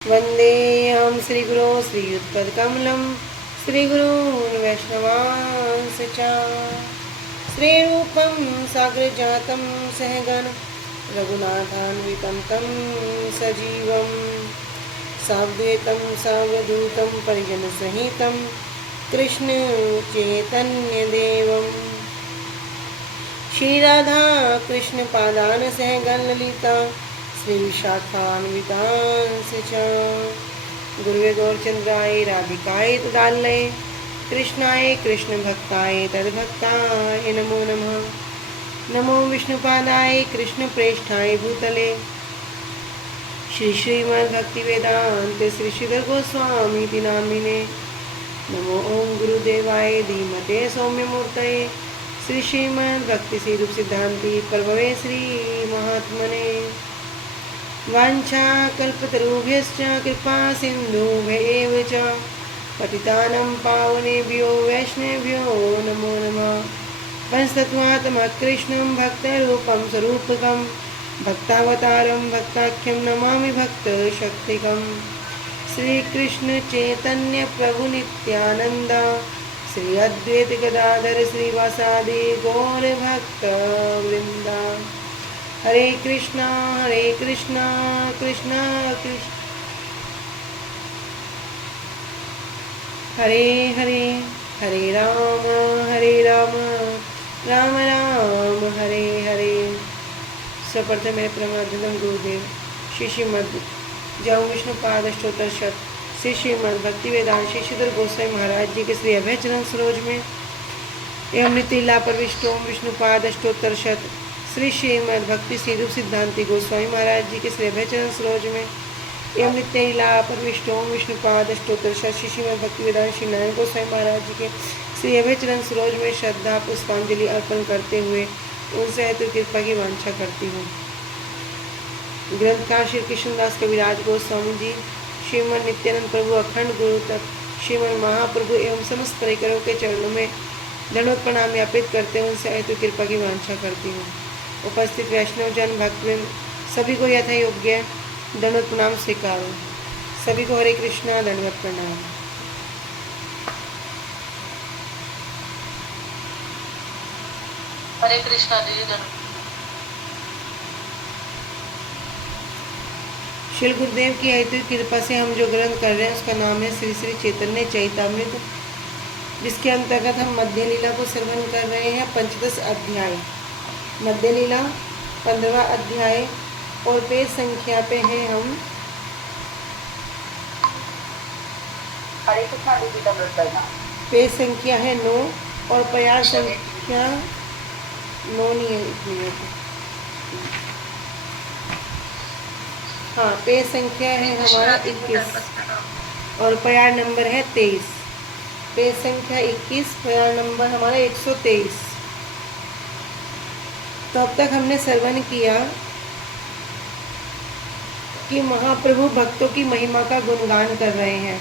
वन्देऽहं श्रीगुरो श्रीयुतपदकमलं श्रीगुरून् वैष्णवांश्च च श्रीरूपं साग्रजातं सहगण रघुनाथान्वितं तं सजीवं साद्वैतं सावधूतं परिजनसहितं कृष्णचैतन्यदेवं श्रीराधा कृष्णपादान् सहगण ललिता श्री विशाखान्वितांश्च च गुरुवे गौरचन्द्राय राधिकाय तदालये कृष्णाय कृष्णभक्ताय तद्भक्ताय नमो नमः। नमो विष्णुपादाय कृष्णप्रेष्ठाय भूतले श्रीमद्भक्तिवेदान्त श्री श्रीधर गोस्वामी नामिने। नमो ओं गुरुदेवाय धीमते सौम्यमूर्तये श्री श्रीमद्भक्तिसिद्ध सिद्धान्ति प्रभवे श्री महात्मने। वाञ्छाकल्पतरुभ्यश्च कृपा सिन्धुभ्येव च पतितानां पावनेभ्यो वैष्णवेभ्यो नमो नमः। पंचतत्त्वात्मकं कृष्णं भक्तरूपं स्वरूपकं भक्तावतारं भक्ताख्यं नमामि भक्तशक्तिकं। श्रीकृष्ण चैतन्य प्रभु नित्यानंद श्री अद्वैत गदाधर श्रीवासादि गौर भक्त वृंदा। हरे कृष्णा कृष्णा कृष्ण हरे हरे हरे राम राम राम हरे हरे। सर्वप्रथम मेरे परमानंद गुरुदेव श्री श्रीमद जय विष्णुपाद अष्टोत्तर शत श्री श्रीमद भक्ति वेदांत श्री श्रीधर गोस्वामी महाराज जी के श्री अभय चरण सरोज में एवं नितिला प्रविष्ट ओम विष्णुपाद अष्टोत्तर शत श्री श्रीमद भक्ति सिद्धू सिद्धांति गोस्वामी महाराज जी के श्री अभय चरण सरोज में एवं नित्यला प्रविष्ट ओम विष्णुपाद अष्टोत्तर शत श्री श्रीमद भक्ति वेदांत श्री नारायण गोस्वामी महाराज जी के श्री अभय चरण सरोज में श्रद्धा पुष्पांजलि अर्पण करते हुए उनसे हेतु कृपा की वांछा करती हूँ। ग्रंथकार श्री कृष्णदास कविराज गोस्वामी जी श्रीमद नित्यानंद प्रभु अखंड गुरु तक श्रीमद महाप्रभु एवं समस्त परिकरों के चरणों में दंडवत प्रणाम ज्ञापित करते हुए उनसे हेतु कृपा की वांछा करती हूँ। उपस्थित वैष्णव जन भक्तवृंद सभी को यथा योग्य दंडवत प्रणाम स्वीकारो। सभी को हरे कृष्णा दंडवत प्रणाम। हरे कृष्णा दीदी धन। श्री गुरुदेव की हेतु कृपा से हम जो ग्रंथ कर रहे हैं उसका नाम है श्री श्री चैतन्य चैतामृत, जिसके अंतर्गत हम मध्य लीला को श्रवण कर रहे हैं। 15 अध्याय मध्य लीला 15वां अध्याय और पेज संख्या पे हैं हम। हरे कृष्णा दीदी का व्रत करना। पेज संख्या है 9 और प्रयास संख्या 9 नहीं है इतनी है। हाँ, पेज संख्या है हमारा 21 और प्रयास नंबर है 23। पेज संख्या 21 प्रयास नंबर हमारा 123। तो अब तक हमने श्रवण किया कि महाप्रभु भक्तों की महिमा का गुणगान कर रहे हैं।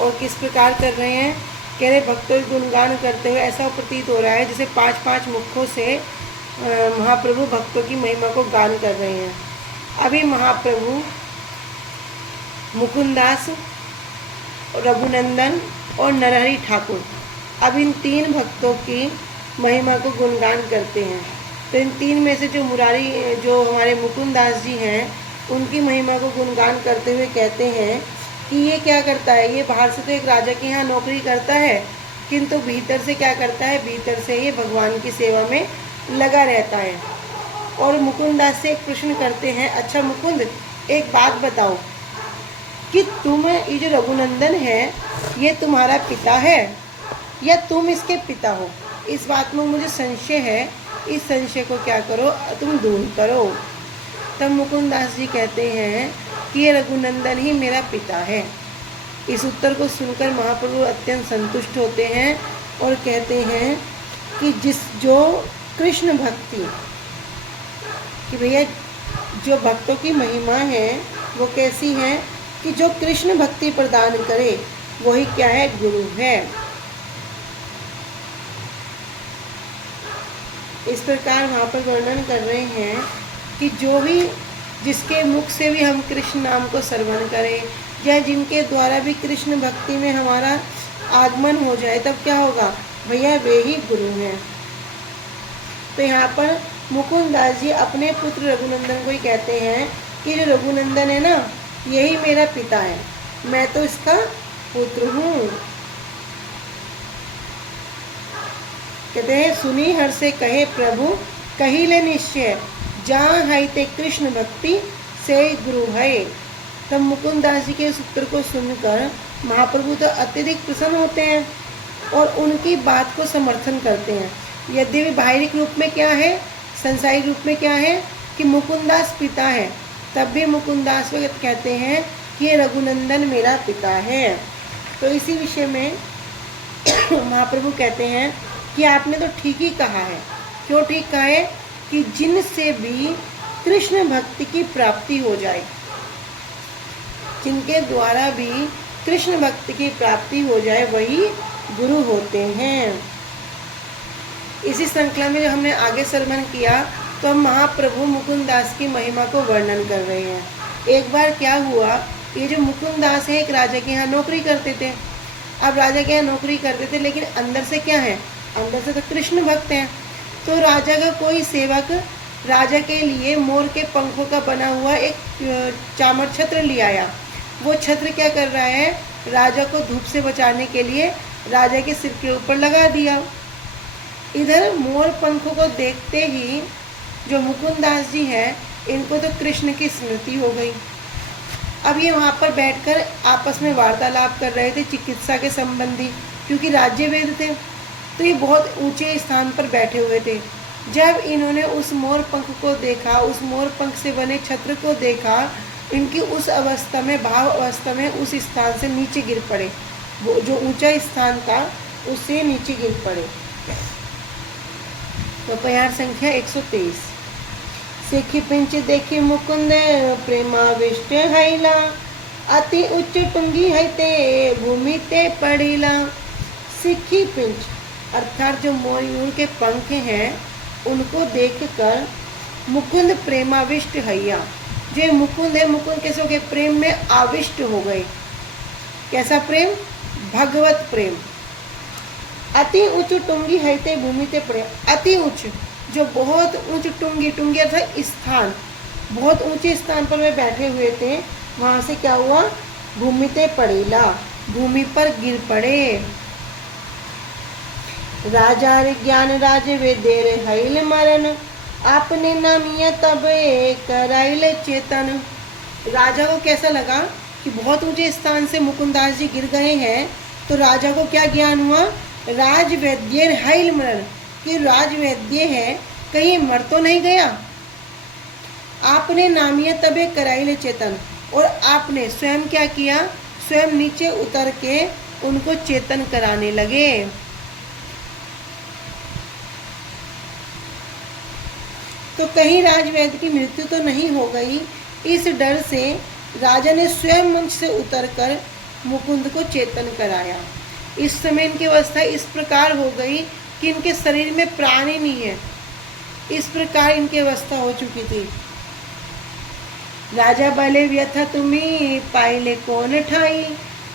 और किस प्रकार कर रहे हैं? कह रहे भक्तों की गुणगान करते हुए ऐसा प्रतीत हो रहा है जैसे 5-5 मुखों से महाप्रभु भक्तों की महिमा को गान कर रहे हैं। अभी महाप्रभु मुकुंदास, रघुनंदन और नरहरि ठाकुर अब इन 3 भक्तों की महिमा को गुणगान करते हैं। तो इन 3 में से जो हमारे मुकुंदास जी हैं उनकी महिमा को गुणगान करते हुए कहते हैं कि ये क्या करता है, ये बाहर से तो एक राजा के यहाँ नौकरी करता है, किंतु भीतर से क्या करता है, भीतर से ये भगवान की सेवा में लगा रहता है। और मुकुंदास से एक प्रश्न करते हैं, अच्छा मुकुंद एक बात बताओ कि ये जो रघुनंदन है ये तुम्हारा पिता है या तुम इसके पिता हो? इस बात में मुझे संशय है, इस संशय को क्या करो, तुम दूर करो। तब मुकुंदास जी कहते हैं कि ये रघुनंदन ही मेरा पिता है। इस उत्तर को सुनकर महाप्रभु अत्यंत संतुष्ट होते हैं और कहते हैं कि जो कृष्ण भक्ति, कि भैया जो भक्तों की महिमा है वो कैसी है कि जो कृष्ण भक्ति प्रदान करे वही क्या है, गुरु है। इस प्रकार वहाँ पर वर्णन कर रहे हैं कि जो भी जिसके मुख से भी हम कृष्ण नाम को श्रवण करें, या जिनके द्वारा भी कृष्ण भक्ति में हमारा आगमन हो जाए, तब क्या होगा भैया, वे ही गुरु हैं। तो यहाँ पर मुकुंद दास जी अपने पुत्र रघुनंदन को ही कहते हैं कि जो रघुनंदन है ना, यही मेरा पिता है, मैं तो इसका पुत्र हूँ। कहते हैं सुनी हर से कहे प्रभु, कही ले निश्चय, जहाँ है ते कृष्ण भक्ति से गुरु है। तब मुकुंद दास जी के इस उत्तर को सुनकर महाप्रभु तो अत्यधिक प्रसन्न होते हैं और उनकी बात को समर्थन करते हैं। यद्यपि बाहरी रूप में क्या है, संसारी रूप में क्या है कि मुकुंदास पिता है, तब भी मुकुंदास को कहते हैं कि ये रघुनंदन मेरा पिता है। तो इसी विषय में महाप्रभु कहते हैं कि आपने तो ठीक ही कहा है। क्यों ठीक कहा है? कि जिनसे भी कृष्ण भक्ति की प्राप्ति हो जाए, जिनके द्वारा भी कृष्ण भक्ति की प्राप्ति हो जाए, वही गुरु होते हैं। इसी श्रृंखला में जो हमने आगे श्रवण किया, तो हम महाप्रभु मुकुंद दास की महिमा को वर्णन कर रहे हैं। एक बार क्या हुआ, ये जो मुकुंद दास है एक राजा के यहाँ नौकरी करते थे। अब राजा के यहाँ नौकरी करते थे, लेकिन अंदर से क्या है, अंदर से तो कृष्ण भक्त हैं। तो राजा का कोई सेवक राजा के लिए मोर के पंखों का बना हुआ एक चामर छत्र ले आया। वो छत्र क्या कर रहा है, राजा को धूप से बचाने के लिए राजा के सिर के ऊपर लगा दिया। इधर मोर पंखों को देखते ही जो मुकुंद दास जी हैं, इनको तो कृष्ण की स्मृति हो गई। अब ये वहाँ पर बैठकर आपस में वार्तालाप कर रहे थे चिकित्सा के संबंधी, क्योंकि राज्य वेद थे, तो ये बहुत ऊंचे स्थान पर बैठे हुए थे। जब इन्होंने उस मोर पंख को देखा, उस मोर पंख से बने छत्र को देखा, इनकी उस अवस्था में, भाव अवस्था में उस स्थान से नीचे गिर पड़े। वो जो ऊंचा स्थान था उससे नीचे गिर पड़े। तो प्यार संख्या 123। सिखी पिंच देखी मुकुंद प्रेमाविष्ट हैला, अति उच्च टुंगी है ते भूमि ते पड़ीला। सिखी पिंच अर्थात जो मयूर के पंख हैं, उनको देखकर मुकुंद प्रेमाविष्ट हैया, जो मुकुंद है, मुकुंद कैसे हो गए, प्रेम में आविष्ट हो गए। कैसा प्रेम? भगवत प्रेम। अति उच्च टुंगी है ते भूमि ते पड़े, अति उच्च, जो बहुत ऊंच टुंगी, टुंगी अर्थात स्थान, बहुत ऊंचे स्थान पर वे बैठे हुए थे। वहां से क्या हुआ, भूमि ते पड़ेला, भूमि पर गिर पड़े। राजा रे ज्ञान राज वे देर हैल मरन, आपने नामिया तब कराइल चेतन। राजा को कैसा लगा कि बहुत ऊंचे स्थान से मुकुंदास जी गिर गए हैं, तो राजा को क्या ज्ञान हुआ, राजवैद्य हैल मरण, कि राजवैद्य है, कहीं मर तो नहीं गया। आपने नामिया तबे कराइले चेतन, और आपने स्वयं क्या किया, स्वयं नीचे उतर के उनको चेतन कराने लगे। तो कहीं राजवैद्य की मृत्यु तो नहीं हो गई, इस डर से राजा ने स्वयं मंच से उतरकर मुकुंद को चेतन कराया। इस समय इनकी अवस्था इस प्रकार हो गई कि इनके शरीर में प्राण ही नहीं है, इस प्रकार इनकी अवस्था हो चुकी थी। राजा बोले व्यथा तुम्ही पाइले कौन ठाई,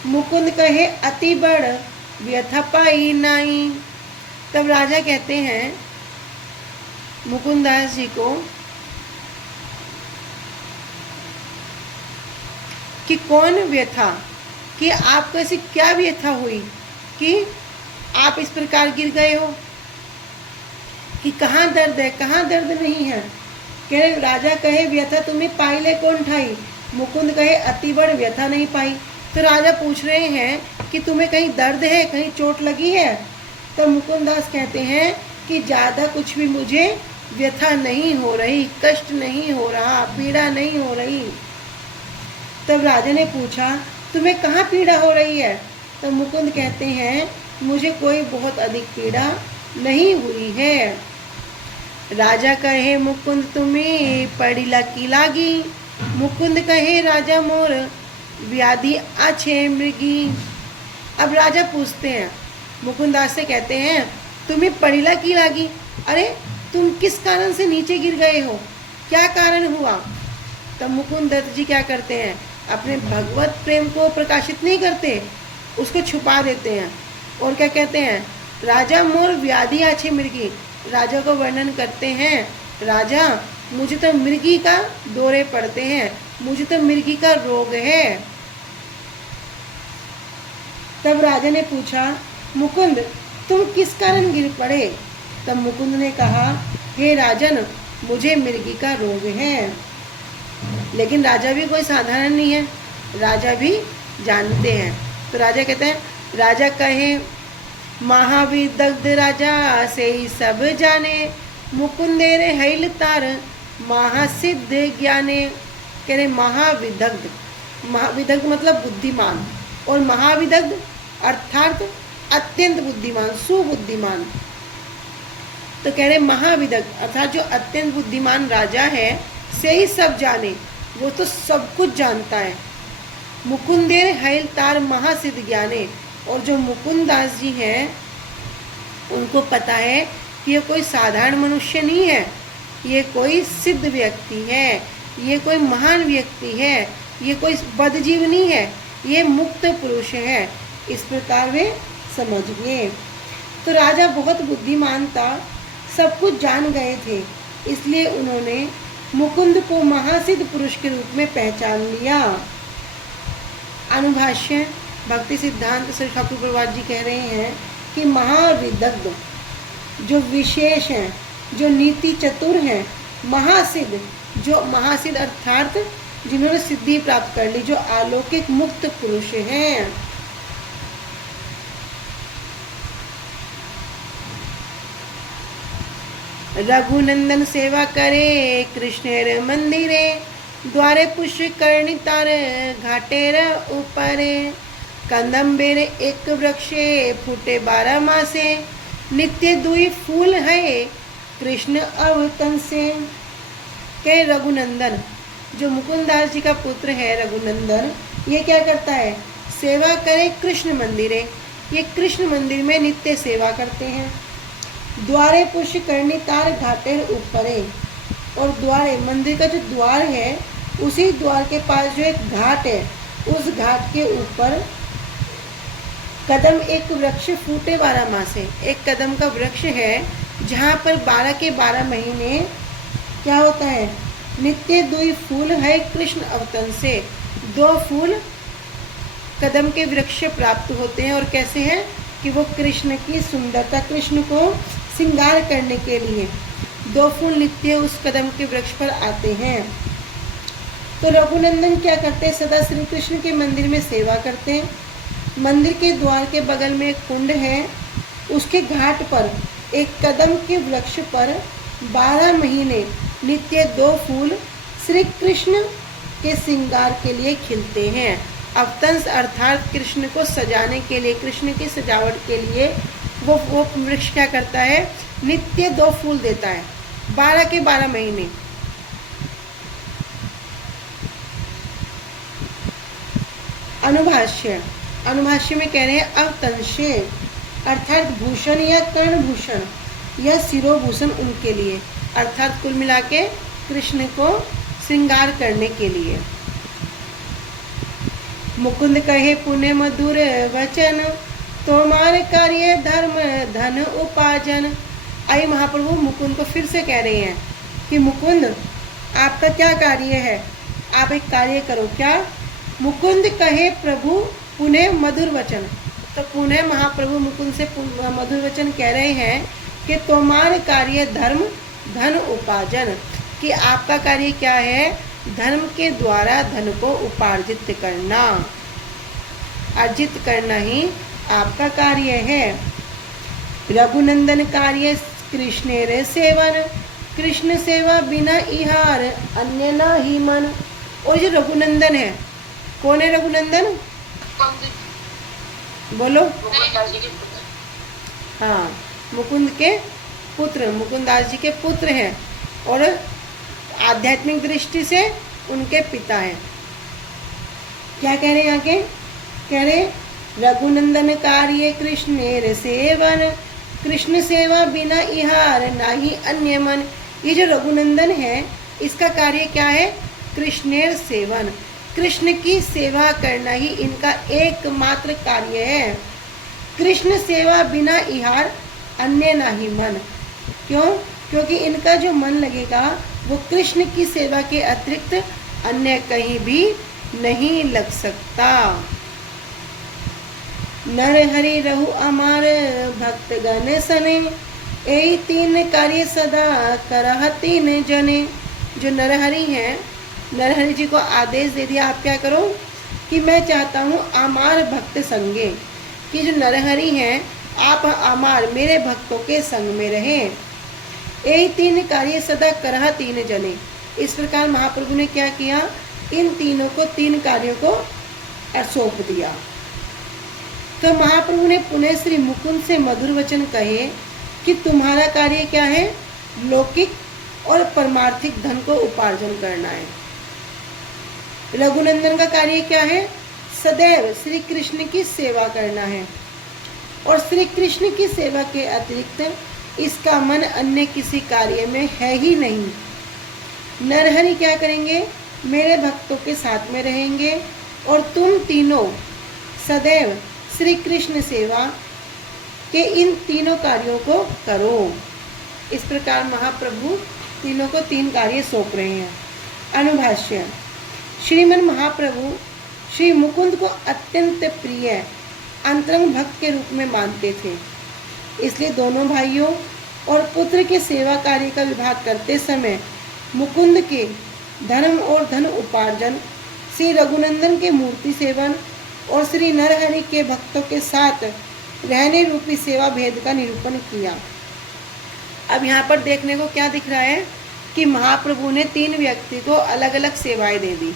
मुकुंद कहे अति बड़ व्यथा पाई नाई। तब राजा कहते हैं मुकुंद दास जी को कि कौन व्यथा, कि आपको ऐसी क्या व्यथा हुई कि आप इस प्रकार गिर गए हो, कि कहाँ दर्द है, कहाँ दर्द नहीं है। कह राजा कहे व्यथा तुम्हें पाइले कौन ठाई, मुकुंद कहे अति बड़ व्यथा नहीं पाई। तो राजा पूछ रहे हैं कि तुम्हें कहीं दर्द है, कहीं चोट लगी है। तो मुकुंद दास कहते हैं कि ज़्यादा कुछ भी मुझे व्यथा नहीं हो रही, कष्ट नहीं हो रहा, पीड़ा नहीं हो रही। तब राजा ने पूछा तुम्हें कहाँ पीड़ा हो रही है। तो मुकुंद कहते हैं मुझे कोई बहुत अधिक पीड़ा नहीं हुई है। राजा कहे मुकुंद तुम्हें पड़ीला की लागी, मुकुंद कहे राजा मोर व्याधि आछे मृगी। अब राजा पूछते हैं मुकुंद दास से, कहते हैं तुम्हें पड़ीला की लागी, अरे तुम किस कारण से नीचे गिर गए हो, क्या कारण हुआ। तब मुकुंद दत्त जी क्या करते हैं, अपने भगवत प्रेम को प्रकाशित नहीं करते, उसको छुपा देते हैं। और क्या कहते हैं, राजा मोर व्याधि आछे मृगी, राजा को वर्णन करते हैं, राजा मुझे तो मृगी का दौरे पड़ते हैं, मुझे तो मृगी का रोग है। तब राजा ने पूछा, मुकुंद तुम किस कारण गिर पड़े? तब मुकुंद ने कहा, हे राजन, मुझे मृगी का रोग है। लेकिन राजा भी कोई साधारण नहीं है, राजा भी जानते हैं। तो राजा कहते हैं, राजा कहे, महाविदग्ध राजा से ही सब जाने, मुकुंदेर हैल तार महासिद्ध ज्ञाने। कह रहे महाविदग्ध, महाविदग्ध मतलब बुद्धिमान, और महाविदग्ध अर्थात अत्यंत बुद्धिमान, सुबुद्धिमान। तो कह रहे महाविदग्ध अर्थात जो अत्यंत बुद्धिमान राजा है, से ही सब जाने, वो तो सब कुछ जानता है। मुकुंदेर हैल तार महासिद्ध ज्ञाने, और जो मुकुंद दास जी हैं उनको पता है कि ये कोई साधारण मनुष्य नहीं है, ये कोई सिद्ध व्यक्ति है, ये कोई महान व्यक्ति है, ये कोई बदजीव नहीं है, ये मुक्त पुरुष है। इस प्रकार वे समझ गए। तो राजा बहुत बुद्धिमान था, सब कुछ जान गए थे, इसलिए उन्होंने मुकुंद को महासिद्ध पुरुष के रूप में पहचान लिया। अनुभाष्य भक्ति सिद्धांत श्री ठाकुर प्रभात जी कह रहे हैं कि महाविदग्ध जो विशेष हैं, जो नीति चतुर हैं, महासिद्ध, जो महासिद्ध अर्थात जिन्होंने सिद्धि प्राप्त कर ली, जो अलौकिक मुक्त पुरुष हैं। रघुनंदन सेवा करे कृष्णेर मंदिरे, द्वारे पुष्प कर्णितार घाटेर ऊपरे, कंदम्बेर एक वृक्षे फूटे 12 मासे, नित्य दुई फूल है कृष्ण अवतन से। के रघुनंदन जो मुकुंदास जी का पुत्र है रघुनंदन, ये क्या करता है, सेवा करे कृष्ण मंदिरे, ये कृष्ण मंदिर में नित्य सेवा करते हैं। द्वारे पुष्प कर्णितार घाटेर ऊपरे, और द्वारे मंदिर का जो द्वार है, उसी द्वार के पास जो एक घाट है, उस घाट के ऊपर कदम एक वृक्ष फूटे 12 मासे, एक कदम का वृक्ष है जहाँ पर 12 के 12 महीने क्या होता है, नित्य दुई फूल है कृष्ण अवतन से, 2 फूल कदम के वृक्ष प्राप्त होते हैं। और कैसे हैं कि वो कृष्ण की सुंदरता, कृष्ण को श्रृंगार करने के लिए 2 फूल नित्य उस कदम के वृक्ष पर आते हैं। तो रघुनंदन क्या करते हैं, सदा श्री कृष्ण के मंदिर में सेवा करते हैं। मंदिर के द्वार के बगल में एक कुंड है, उसके घाट पर एक कदम के वृक्ष पर 12 महीने नित्य 2 फूल श्री कृष्ण के श्रृंगार के लिए खिलते हैं। अवतंस अर्थात कृष्ण को सजाने के लिए, कृष्ण की सजावट के लिए वो वृक्ष क्या करता है, नित्य 2 फूल देता है 12 के 12 महीने। अनुभाष्य, अनुभाष्य में कह रहे हैं अवतंशे अर्थात भूषण या कर्णभूषण या शिरोभूषण उनके लिए, अर्थात कुल मिला के कृष्ण को श्रृंगार करने के लिए। मुकुंद कहे पुण्य मधुर वचन, तोमार कार्य धर्म धन उपार्जन। आई महाप्रभु मुकुंद को फिर से कह रहे हैं कि मुकुंद आपका क्या कार्य है, आप एक कार्य करो। क्या? मुकुंद कहे प्रभु पुण्य मधुर वचन। तो पुण्य महाप्रभु मुकुंद से मधुर वचन कह रहे हैं कि तोमार कार्य धर्म धन उपार्जन, कि आपका कार्य क्या है, धर्म के द्वारा धन को उपार्जित करना, अर्जित करना ही आपका कार्य है। रघुनंदन कार्य कृष्णेर सेवन, कृष्ण सेवा बिना इहार अन्य न ही मन। और जो रघुनंदन है, कौन है रघुनंदन? बोलो। हाँ, मुकुंद के पुत्र, मुकुंदास जी के पुत्र हैं और आध्यात्मिक दृष्टि से उनके पिता हैं। क्या कह रहे हैं आगे? कह रहे रघुनंदन कार्य कृष्णेर सेवन, कृष्ण सेवा बिना इहार नाही अन्य मन। ये जो रघुनंदन है, इसका कार्य क्या है? कृष्णेर सेवन, कृष्ण की सेवा करना ही इनका एकमात्र कार्य है। कृष्ण सेवा बिना इहार अन्य नाही मन। क्यों? क्योंकि इनका जो मन लगेगा वो कृष्ण की सेवा के अतिरिक्त अन्य कहीं भी नहीं लग सकता। नर हरि रहु अमार भक्त गण सने, यही तीन कार्य सदा करह तीन जने। जो नरहरि हैं, नरहरि जी को आदेश दे दिया, आप क्या करो कि मैं चाहता हूँ अमार भक्त संगे, कि जो नरहरि हैं आप अमार मेरे भक्तों के संग में रहें। यही तीन कार्य सदा करह तीन जने। इस प्रकार महाप्रभु ने क्या किया, इन तीनों को तीन कार्यों को सौंप दिया। तो महाप्रभु ने पुनः श्री मुकुंद से मधुर वचन कहे कि तुम्हारा कार्य क्या है, लौकिक और परमार्थिक धन को उपार्जन करना है। रघुनंदन का कार्य क्या है, सदैव श्री कृष्ण की सेवा करना है, और श्री कृष्ण की सेवा के अतिरिक्त इसका मन अन्य किसी कार्य में है ही नहीं। नरहरि क्या करेंगे, मेरे भक्तों के साथ में रहेंगे, और तुम तीनों सदैव श्री कृष्ण सेवा के इन तीनों कार्यों को करो। इस प्रकार महाप्रभु तीनों को तीन कार्य सौंप रहे हैं। अनुभाष्य। श्रीमन महाप्रभु श्री मुकुंद को अत्यंत प्रिय अंतरंग भक्त के रूप में मानते थे, इसलिए दोनों भाइयों और पुत्र के सेवा कार्य का विभाग करते समय मुकुंद के धर्म और धन उपार्जन, श्री रघुनंदन के मूर्ति सेवन और श्री नरहरि के भक्तों के साथ रहने रूपी सेवा भेद का निरूपण किया। अब यहाँ पर देखने को क्या दिख रहा है कि महाप्रभु ने तीन व्यक्ति को अलग अलग सेवाएं दे दी,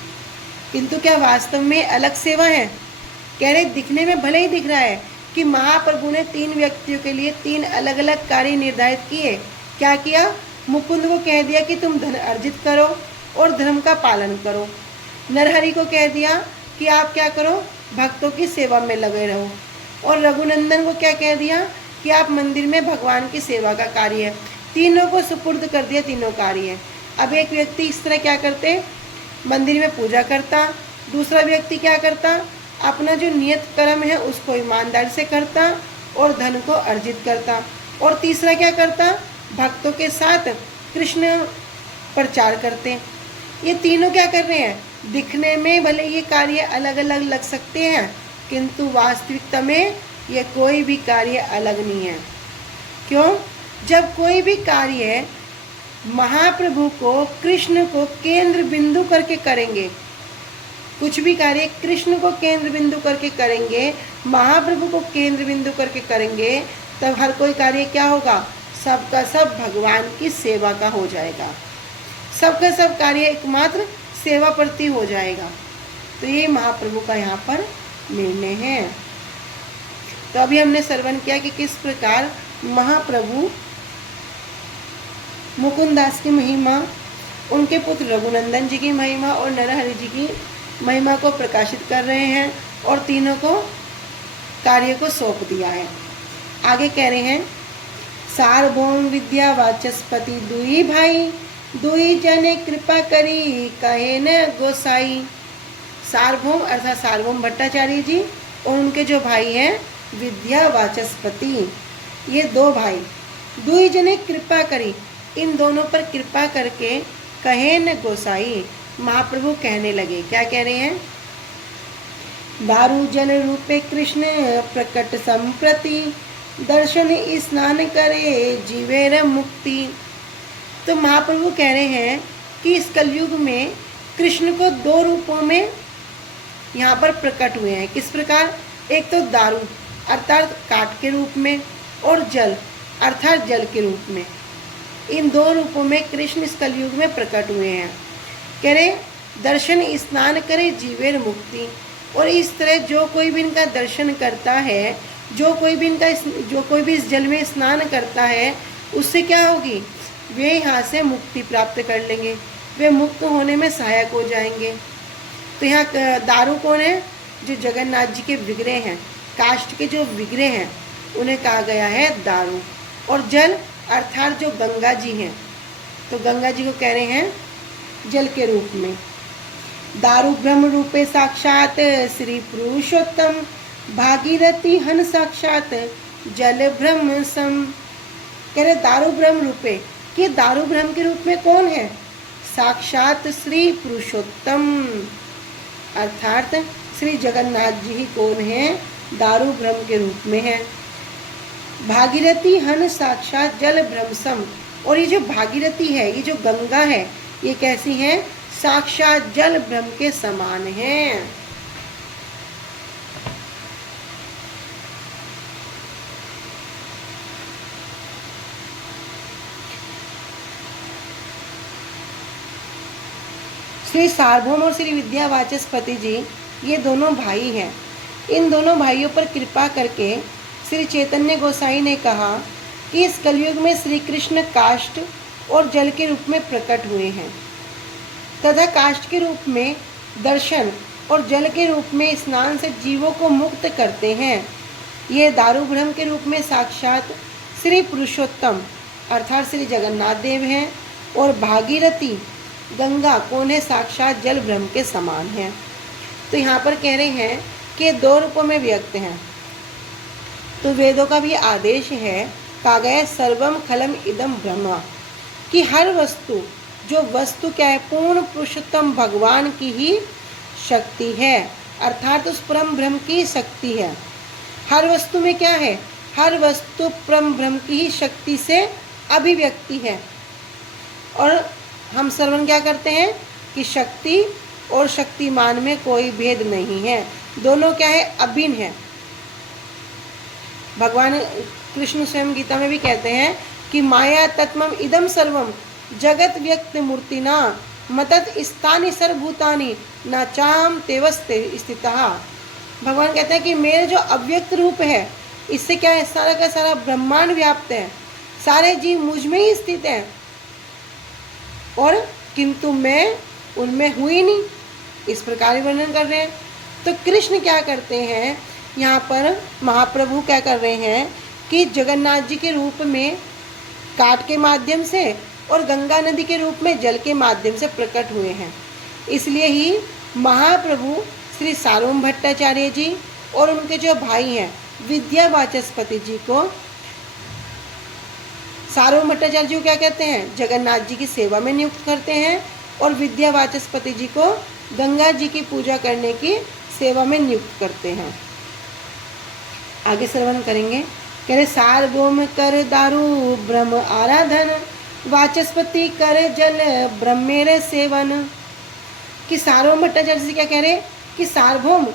किंतु क्या वास्तव में अलग सेवा है? कह रहे दिखने में भले ही दिख रहा है कि महाप्रभु ने तीन व्यक्तियों के लिए तीन अलग अलग कार्य निर्धारित किए। क्या किया? मुकुंद को कह दिया कि तुम धन अर्जित करो और धर्म का पालन करो। नरहरि को कह दिया कि आप क्या करो, भक्तों की सेवा में लगे रहो। और रघुनंदन को क्या कह दिया कि आप मंदिर में भगवान की सेवा का कार्य है। तीनों को सुपुर्द कर दिया, तीनों कार्य है। अब एक व्यक्ति इस तरह क्या करते, मंदिर में पूजा करता, दूसरा व्यक्ति क्या करता, अपना जो नियत कर्म है उसको ईमानदारी से करता और धन को अर्जित करता, और तीसरा क्या करता, भक्तों के साथ कृष्ण प्रचार करते। ये तीनों क्या कर रहे हैं, दिखने में भले ये कार्य अलग अलग लग सकते हैं, किंतु वास्तविकता में ये कोई भी कार्य अलग नहीं है। क्यों? जब कोई भी कार्य महाप्रभु को, कृष्ण को केंद्र बिंदु करके करेंगे, कुछ भी कार्य कृष्ण को केंद्र बिंदु करके करेंगे, महाप्रभु को केंद्र बिंदु करके करेंगे, तब हर कोई कार्य क्या होगा, सबका सब भगवान की सेवा का हो जाएगा। सबका सब कार्य एकमात्र सेवा प्रति हो जाएगा। तो ये महाप्रभु का यहाँ पर निर्णय है। तो अभी हमने श्रवण किया कि किस प्रकार महाप्रभु मुकुंदास की महिमा, उनके पुत्र रघुनंदन जी की महिमा और नरहरि जी की महिमा को प्रकाशित कर रहे हैं, और तीनों को कार्य को सौंप दिया है। आगे कह रहे हैं, सार्वभौम विद्या वाचस्पति दुई भाई, दुई जने कृपा करी कहे न गोसाई। सार्वभौम अर्थात सार्वभौम भट्टाचार्य जी और उनके जो भाई हैं विद्या वाचस्पति, ये दो भाई, दुई जने कृपा करी, इन दोनों पर कृपा करके कहे न गोसाई, महाप्रभु कहने लगे। क्या कह रहे हैं, दारू जन रूपे कृष्ण प्रकट संप्रति, दर्शन स्नान करे जीवेर मुक्ति। तो महाप्रभु कह रहे हैं कि इस कलयुग में कृष्ण को दो रूपों में यहाँ पर प्रकट हुए हैं। किस प्रकार, एक तो दारू अर्थात काठ के रूप में, और जल अर्थात जल के रूप में। इन दो रूपों में कृष्ण इस कलयुग में प्रकट हुए हैं। कह रहे दर्शन स्नान करे जीवेर मुक्ति, और इस तरह जो कोई भी इनका दर्शन करता है, जो कोई भी इस जल में स्नान करता है, उससे क्या होगी, वे यहाँ से मुक्ति प्राप्त कर लेंगे, वे मुक्त होने में सहायक हो जाएंगे। तो यहाँ दारू कौन है, जो जगन्नाथ जी के विग्रह हैं, काष्ठ के जो विग्रह हैं उन्हें कहा गया है दारू। और जल अर्थात जो गंगा जी हैं, तो गंगा जी को कह रहे हैं जल के रूप में। दारु ब्रह्म रूपे साक्षात श्री पुरुषोत्तम, भागीरथी हन साक्षात जल ब्रह्म सम। कह रहे दारु ब्रह्म रूपे, कि दारु ब्रह्म के रूप में कौन है? साक्षात श्री पुरुषोत्तम, अर्थात श्री जगन्नाथ जी ही कौन है? दारु ब्रह्म के रूप में है। भागीरथी हन साक्षात जल ब्रह्मसम, और ये जो भागीरथी है, ये जो गंगा है, ये कैसी है? साक्षात जल ब्रह्म के समान है। श्री सार्वभौम और श्री विद्यावाचस्पति जी ये दोनों भाई हैं। इन दोनों भाइयों पर कृपा करके श्री चैतन्य गोसाई ने कहा कि इस कलयुग में श्री कृष्ण काष्ठ और जल के रूप में प्रकट हुए हैं तथा काष्ठ के रूप में दर्शन और जल के रूप में स्नान से जीवों को मुक्त करते हैं। ये दारु ब्रह्म के रूप में साक्षात श्री पुरुषोत्तम अर्थात श्री जगन्नाथ देव हैं, और भागीरथी गंगा कौन है? साक्षात जल ब्रह्म के समान है। तो यहाँ पर कह रहे हैं कि दो रूपों में व्यक्त हैं। तो वेदों का भी आदेश है, कहा गया सर्वम खलम इदम ब्रह्म, कि हर वस्तु, जो वस्तु क्या है? पूर्ण पुरुषोत्तम भगवान की ही शक्ति है, अर्थात उस परम ब्रह्म की शक्ति है। हर वस्तु में क्या है? हर वस्तु परम ब्रह्म की ही शक्ति से अभिव्यक्ति है। और हम श्रवण क्या करते हैं कि शक्ति और शक्तिमान में कोई भेद नहीं है, दोनों क्या है? अभिन्न है। भगवान कृष्ण स्वयं गीता में भी कहते हैं कि माया तत्मम इदम सर्वम जगत व्यक्त मूर्तिना मतत स्थानि सर्वभूतानि न चाम तेवस्ते स्थितः। भगवान कहते हैं कि मेरे जो अव्यक्त रूप है, इससे क्या है? सारा का सारा ब्रह्मांड व्याप्त है, सारे जीव मुझ में ही स्थित हैं, और किंतु मैं उनमें हुई नहीं, इस प्रकार वर्णन कर रहे हैं। तो कृष्ण क्या करते हैं? यहाँ पर महाप्रभु क्या कर रहे हैं कि जगन्नाथ जी के रूप में काठ के माध्यम से और गंगा नदी के रूप में जल के माध्यम से प्रकट हुए हैं। इसलिए ही महाप्रभु श्री सार्वभौम भट्टाचार्य जी और उनके जो भाई हैं विद्यावाचस्पति जी को, सार्वभौम भट्टाचार्य जी को क्या कहते हैं? जगन्नाथ जी की सेवा में नियुक्त करते हैं, और विद्यावाचस्पति जी को गंगा जी की पूजा करने की सेवा में नियुक्त करते हैं। आगे श्रवण करेंगे। कह रहे सार्वभौम कर दारु ब्रह्म आराधन, वाचस्पति कर जल ब्रह्मेर सेवन। कि सार्वभौम भट्टाचार्य जी क्या कह रहे? कि सार्वभौम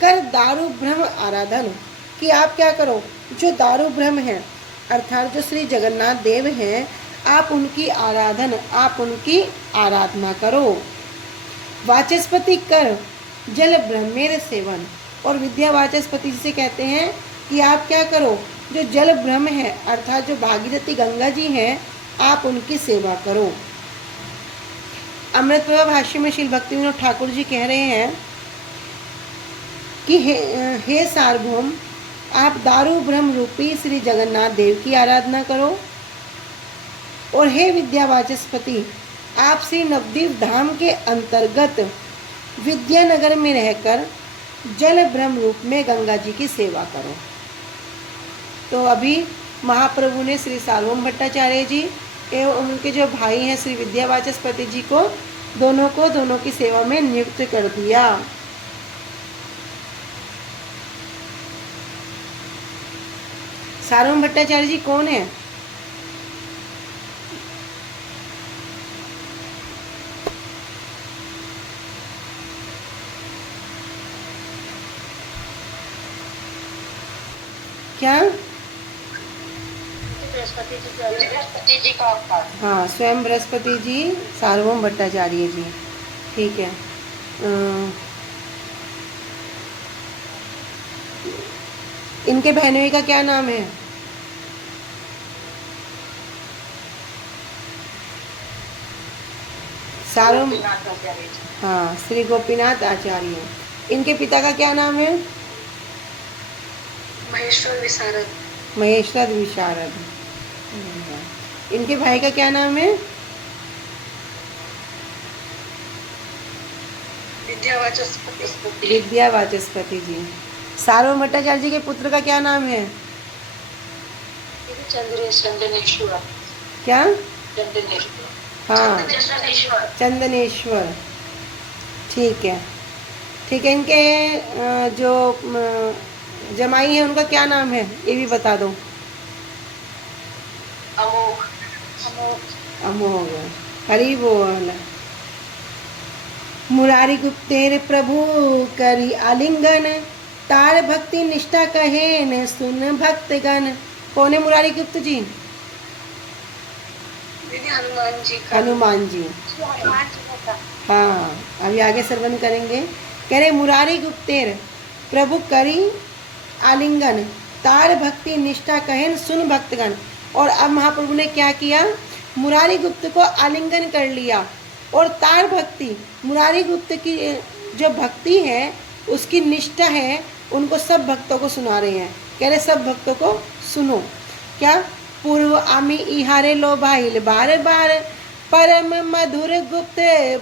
कर दारु ब्रह्म आराधन, कि आप क्या करो? जो दारु ब्रह्म है अर्थात जो श्री जगन्नाथ देव हैं, आप उनकी आराधना करो। वाचस्पति कर जल ब्रह्मेर सेवन, और विद्यावाचस्पति जी से कहते हैं कि आप क्या करो? जो जल ब्रह्म है अर्थात जो भागीरथी गंगा जी हैं, आप उनकी सेवा करो। अमृत प्रभा भाष्य में श्री भक्ति विनोद ठाकुर जी कह रहे हैं कि हे सार्वभौम, आप दारु ब्रह्म रूपी श्री जगन्नाथ देव की आराधना करो, और हे विद्यावाचस्पति, आप श्री नवद्वीप धाम के अंतर्गत विद्यानगर में रहकर जल ब्रह्म रूप में गंगा जी की सेवा करो। तो अभी महाप्रभु ने श्री सार्वभौम भट्टाचार्य जी एवं उनके जो भाई हैं श्री विद्यावाचस्पति जी को दोनों की सेवा में नियुक्त कर दिया। सार्वभौम भट्टाचार्य जी कौन है? क्या? बृहस्पति जी का अवतार। हाँ, स्वयं बृहस्पति जी सार्वभौम भट्टाचार्य जी, ठीक है। इनके बहनोई का क्या नाम है? सार्वभौम, हाँ, श्री गोपीनाथ आचार्य। इनके पिता का क्या नाम है? महेश्वर विशारद। महेश्वर विशारद। इनके भाई का क्या नाम है? विद्या वाचस्पति जी। सार्वभौम भट्टाचार्य जी के पुत्र का क्या नाम है? चंदनेश्वर। क्या? चंदनेश्वर। हाँ, चंदनेश्वर। ठीक है, ठीक है। इनके जो जमाई है उनका क्या नाम है ये भी बता दो। अमोघ। अमोघ। हरि बोल। मुरारी गुप्तेर प्रभु करी आलिंगन, तार भक्ति निष्ठा कहे न सुन भक्तगण। कौन है मुरारी गुप्त जी? हनुमान जी। हनुमान जी। हाँ, अभी आगे श्रवण करेंगे। कह रहे मुरारी गुप्तेर प्रभु करी आलिंगन, तार भक्ति निष्ठा कहन सुन भक्तगण। और अब महाप्रभु ने क्या किया? मुरारी गुप्त को आलिंगन कर लिया और तार भक्ति, मुरारी गुप्त की जो भक्ति है उसकी निष्ठा है, उनको सब भक्तों को सुना रहे हैं। कह रहे सब भक्तों को सुनो। क्या? पूर्व आमी इहारे लो भाईल बार बार, परम मधुर गुप्त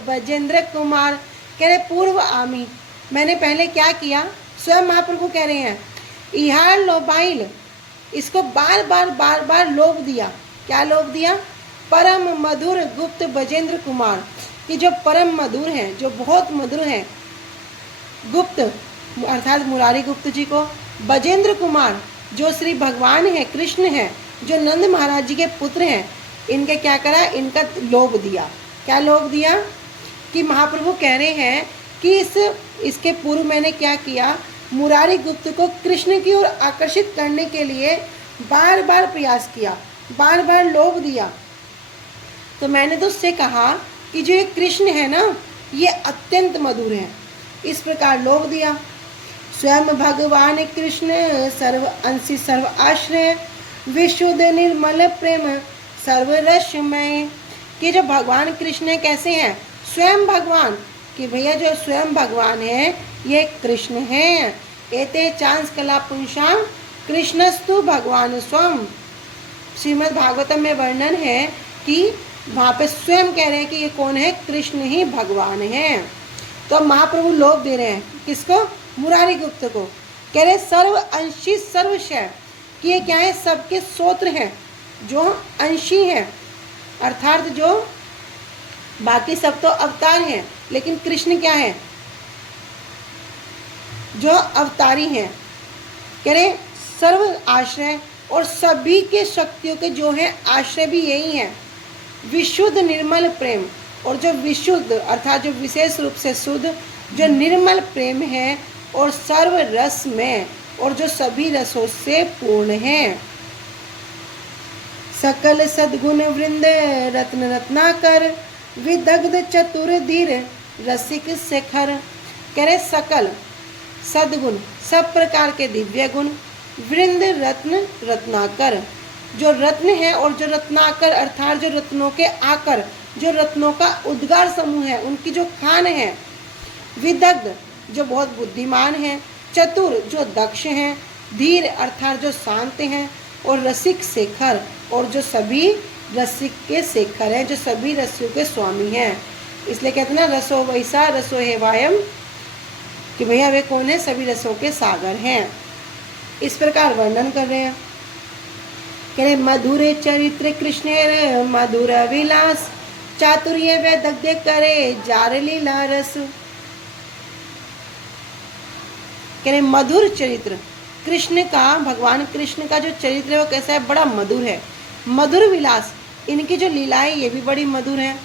बजेंद्र कुमार। कह रहे पूर्व आमी, मैंने पहले क्या किया? स्वयं महाप्रभु कह रहे हैं इहार लो भाईल, इसको बार बार लोभ दिया। क्या लोभ दिया? परम मधुर गुप्त बजेंद्र कुमार, कि जो परम मधुर हैं, जो बहुत मधुर हैं, गुप्त अर्थात मुरारी गुप्त जी को, बजेंद्र कुमार जो श्री भगवान है, कृष्ण है, जो नंद महाराज जी के पुत्र हैं, इनके क्या करा? इनका लोभ दिया। क्या लोभ दिया? कि महाप्रभु कह रहे हैं कि इसके पूर्व मैंने क्या किया? मुरारी गुप्त को कृष्ण की ओर आकर्षित करने के लिए बार बार प्रयास किया, बार बार लोभ दिया। तो मैंने तो उससे कहा कि जो ये कृष्ण है ना, ये अत्यंत मधुर है। इस प्रकार लोभ दिया। स्वयं भगवान कृष्ण सर्व अंशी सर्व आश्रय, विशुद्ध निर्मल प्रेम सर्व रसमय। कि जो भगवान कृष्ण है कैसे हैं? स्वयं भगवान, कि भैया जो स्वयं भगवान है ये कृष्ण है। एते चांस कला पुंसाम कृष्णस्तु भगवान स्वयं। श्रीमद् भागवतम में वर्णन है कि वहाँ पे स्वयं कह रहे हैं कि ये कौन है? कृष्ण ही भगवान है। तो महाप्रभु लोभ दे रहे हैं किसको? मुरारी गुप्त को। कह रहे सर्व अंशी सर्वशय, कि ये क्या है? सबके सोत्र हैं, जो अंशी हैं, अर्थात जो बाकी सब तो अवतार हैं, लेकिन कृष्ण क्या है? जो अवतारी हैं। कह रहे सर्व आश्रय, और सभी के शक्तियों के जो हैं आश्रय भी यही हैं। विशुद्ध निर्मल प्रेम, और जो विशुद्ध अर्थात जो विशेष रूप से शुद्ध, जो निर्मल प्रेम है, और सर्व रस में, और जो सभी रसों से पूर्ण है। सकल सद्गुण वृंद रत्न रत्नाकर, विदग्ध चतुर धीर रसिक शेखर। कह रहे सकल सद्गुण, सब प्रकार के दिव्य गुण, वृंद रत्न रत्नाकर, जो रत्न है, और जो रत्नाकर अर्थात जो रत्नों के आकर, जो रत्नों का उद्गार समूह है, उनकी जो खान है। विदग्ध जो बहुत बुद्धिमान है, चतुर जो दक्ष हैं, धीर अर्थात जो शांत हैं, और रसिक शेखर, और जो सभी रसिक के शेखर हैं, जो सभी रसियों के स्वामी हैं। इसलिए कहते हैं ना रसो वैसा रसो हे वायम, कि भैया वे कौन है? सभी रसों के सागर हैं। इस प्रकार वर्णन कर रहे हैं। कह रहे मधुर चरित्र कृष्णेर मधुर विलास, चातुर्य वैदग्ध्य करे जार लीला रस। कह रहे मधुर चरित्र कृष्ण का, भगवान कृष्ण का जो चरित्र है वो कैसा है? बड़ा मधुर है। मधुर विलास, इनकी जो लीलाएं ये भी बड़ी मधुर है।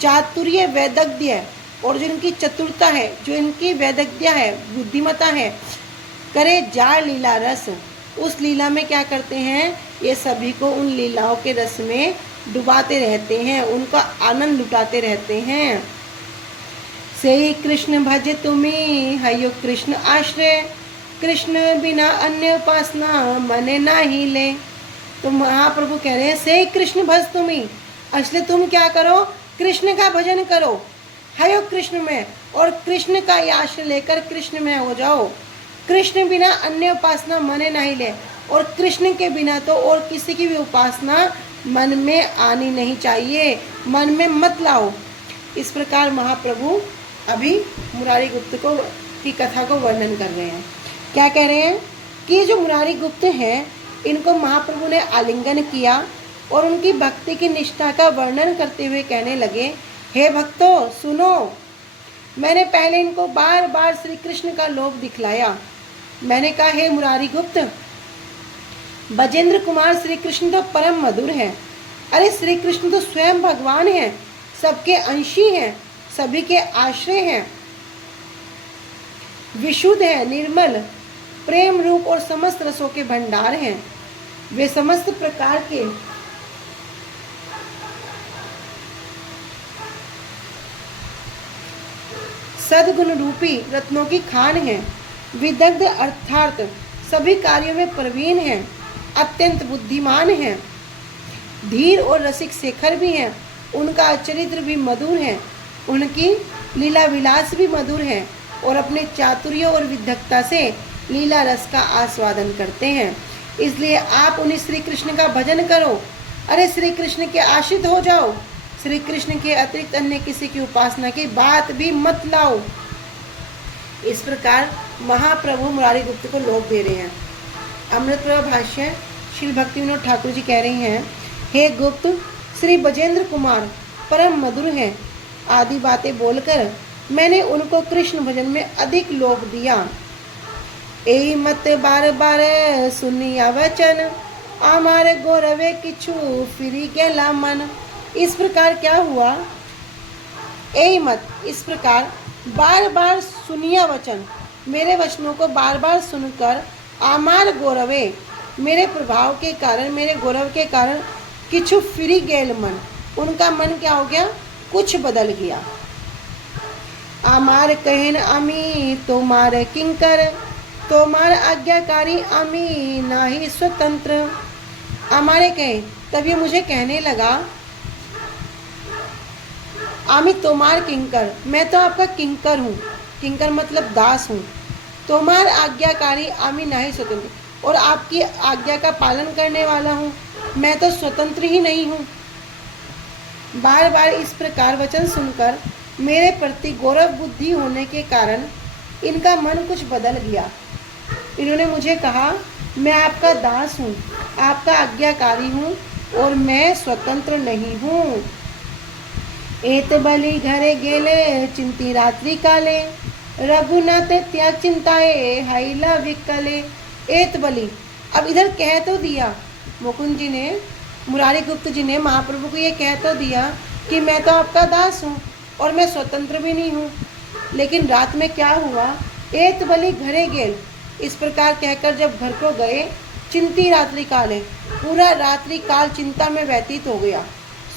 चातुर्य वैदग्ध्य, और जो इनकी चतुरता है, जो इनकी वैदग्ध्य है, बुद्धिमता है, करे जार लीला रस, उस लीला में क्या करते हैं? ये सभी को उन लीलाओं के रस में डुबाते रहते हैं, उनका आनंद लुटाते रहते हैं। से कृष्ण भज तुम्ही हयो कृष्ण आश्रय, कृष्ण बिना अन्य उपासना मने ना ही ले। तो महाप्रभु कह रहे हैं से कृष्ण भज तुम्ही, इसलिए तुम क्या करो? कृष्ण का भजन करो, हयो कृष्ण में, और कृष्ण का आश्रय लेकर कृष्ण में हो जाओ। कृष्ण बिना अन्य उपासना मने नहीं ले, और कृष्ण के बिना तो और किसी की भी उपासना मन में आनी नहीं चाहिए, मन में मत लाओ। इस प्रकार महाप्रभु अभी मुरारी गुप्त को की कथा को वर्णन कर रहे हैं। क्या कह रहे हैं कि जो मुरारी गुप्त हैं, इनको महाप्रभु ने आलिंगन किया और उनकी भक्ति की निष्ठा का वर्णन करते हुए कहने लगे, हे भक्तों सुनो, मैंने पहले इनको बार बार श्री कृष्ण का लोभ दिखलाया। मैंने कहा, हे मुरारी गुप्त, बजेंद्र कुमार श्री कृष्ण तो परम मधुर है। अरे श्री कृष्ण तो स्वयं भगवान हैं, सबके अंशी हैं, सभी के आश्रय हैं, विशुद्ध है, निर्मल, प्रेम रूप और समस्त रसों के भंडार हैं। वे समस्त प्रकार के सद्गुण रूपी रत्नों की खान हैं, विदग्ध अर्थात सभी कार्यों में प्रवीण हैं, अत्यंत बुद्धिमान हैं, धीर और रसिक शेखर भी हैं। उनका चरित्र भी मधुर है, उनकी लीला विलास भी मधुर है और अपने चातुर्य और विदग्धता से लीला रस का आस्वादन करते हैं। इसलिए आप उन्हीं श्री कृष्ण का भजन करो। अरे श्री कृष्ण के आश्रित हो जाओ, श्री कृष्ण के अतिरिक्त अन्य किसी की उपासना की बात भी मत लाओ। इस प्रकार महाप्रभु मुरारी गुप्त को लोभ दे रहे हैं। अमृत प्रभा भाष्य श्री भक्ति विनोद ठाकुर जी कह रही हैं, हे गुप्त, श्री बजेंद्र कुमार परम मधुर हैं आदि बातें बोलकर मैंने उनको कृष्ण भजन में अधिक लोभ दिया। एई मत बार बार सुनिया वचन, आमारे गौरवे किछु फिरी गेला मन। इस प्रकार क्या हुआ, एई मत, इस प्रकार बार बार सुनिया वचन, मेरे वचनों को बार बार सुनकर, आमार गौरवे, मेरे प्रभाव के कारण, मेरे गौरव के कारण, किछु फिरी गेल मन, उनका मन क्या हो गया, कुछ बदल गया। आमार कहन अमी तोमार किंकर, तोमार आज्ञाकारी अमी नाही स्वतंत्र। हमारे कहे, तब ये मुझे कहने लगा, आमी तोमार किंकर, मैं तो आपका किंकर हूँ, किंकर मतलब दास हूँ। तोमार आज्ञाकारी आमी नाही स्वतंत्र, और आपकी आज्ञा का पालन करने वाला हूँ, मैं तो स्वतंत्र ही नहीं हूँ। बार बार इस प्रकार वचन सुनकर मेरे प्रति गौरव बुद्धि होने के कारण इनका मन कुछ बदल गया। इन्होंने मुझे कहा, मैं आपका दास हूँ, आपका आज्ञाकारी हूँ और मैं स्वतंत्र नहीं हूँ। एत बलि घरे गेले चिंती रात्रि काले, रघुनाथ त्याग चिंताए हाइला विकले। एत बलि, अब इधर कह तो दिया मुकुंद जी ने, मुरारी गुप्त जी ने महाप्रभु को ये कह तो दिया कि मैं तो आपका दास हूँ और मैं स्वतंत्र भी नहीं हूँ। लेकिन रात में क्या हुआ, एत बलि घरे गेल, इस प्रकार कहकर जब घर को गए, चिंती रात्रि काले, पूरा रात्रि काल चिंता में व्यतीत हो गया,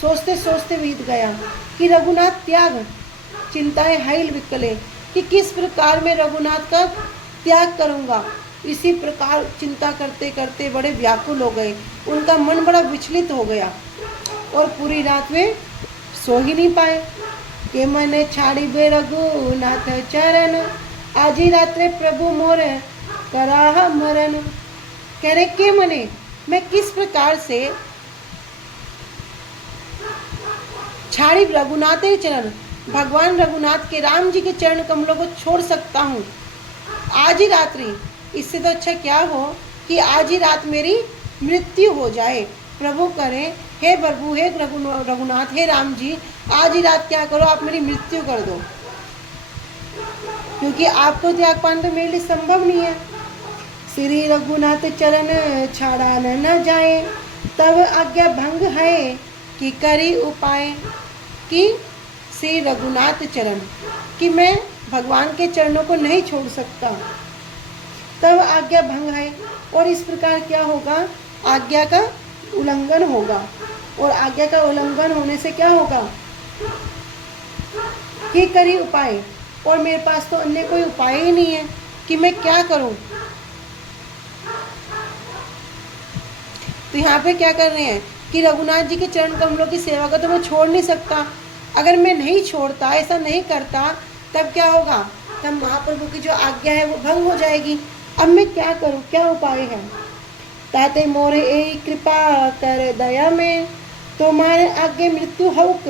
सोचते सोचते बीत गया कि रघुनाथ त्याग चिंताएं हाइल विकले, कि किस प्रकार मैं रघुनाथ का त्याग करूँगा। इसी प्रकार चिंता करते करते बड़े व्याकुल हो गए, उनका मन बड़ा विचलित हो गया और पूरी रात में सो ही नहीं पाए। के मन छाड़ी बे रघुनाथ चरण, आजी रात्रे प्रभु मोर कराह मरण। कह रहे के मने, मैं किस प्रकार से छाड़ी रघुनाथ चरण, भगवान रघुनाथ के राम जी के चरण कमलों को छोड़ सकता हूँ आज ही रात्रि। इससे तो अच्छा क्या हो कि आज ही रात मेरी मृत्यु हो जाए। प्रभु करें, हे प्रभु, हे रघुनाथ, हे राम जी, आज ही रात क्या करो, आप मेरी मृत्यु कर दो, क्योंकि आपको त्याग पाना तो मेरे लिए संभव नहीं है। श्री रघुनाथ चरण छाड़ा न जाए, तब आज्ञा भंग है कि करी उपाय। कि श्री रघुनाथ चरण, कि मैं भगवान के चरणों को नहीं छोड़ सकता, तब आज्ञा भंग है। और इस प्रकार क्या होगा, आज्ञा का उल्लंघन होगा, और आज्ञा का उल्लंघन होने से क्या होगा कि करी उपाय, और मेरे पास तो अन्य कोई उपाय ही नहीं है कि मैं क्या करूं। तो यहाँ पे क्या कर रहे हैं कि रघुनाथ जी के चरण कमलों की सेवा को तो मैं छोड़ नहीं सकता। अगर मैं नहीं छोड़ता, ऐसा नहीं करता, तब क्या होगा, तब महाप्रभु की जो आज्ञा है वो भंग हो जाएगी। अब मैं क्या करूं, क्या उपाय है। ताते मोरे ए कृपा कर दया में, तुम्हारे आगे मृत्यु हौक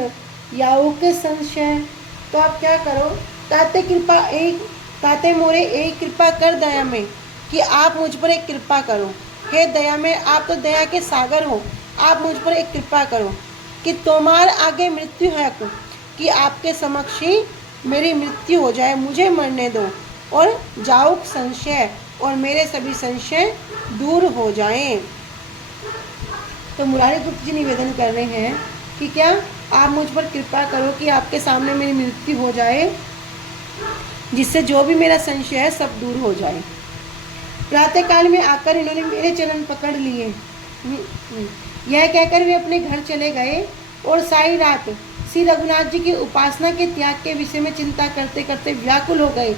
याउक संशय। तो आप क्या करो ताते मोरे एक कृपा कर दया में, कि आप मुझ पर एक कृपा करो। हे दया में, आप तो दया के सागर हो, आप मुझ पर एक कृपा करो कि तोमार आगे मृत्यु है, कि आपके समक्ष ही मेरी मृत्यु हो जाए, मुझे मरने दो, और जाऊक संशय, और मेरे सभी संशय दूर हो जाएं। तो मुरारी गुप्त जी निवेदन कर रहे हैं कि क्या आप मुझ पर कृपा करो कि आपके सामने मेरी मृत्यु हो जाए, जिससे जो भी मेरा संशय है सब दूर हो जाए। प्रातःकाल में आकर इन्होंने मेरे चरण पकड़ लिए। यह कहकर वे अपने घर चले गए और सारी रात श्री रघुनाथ जी की उपासना के त्याग के विषय में चिंता करते करते व्याकुल हो गए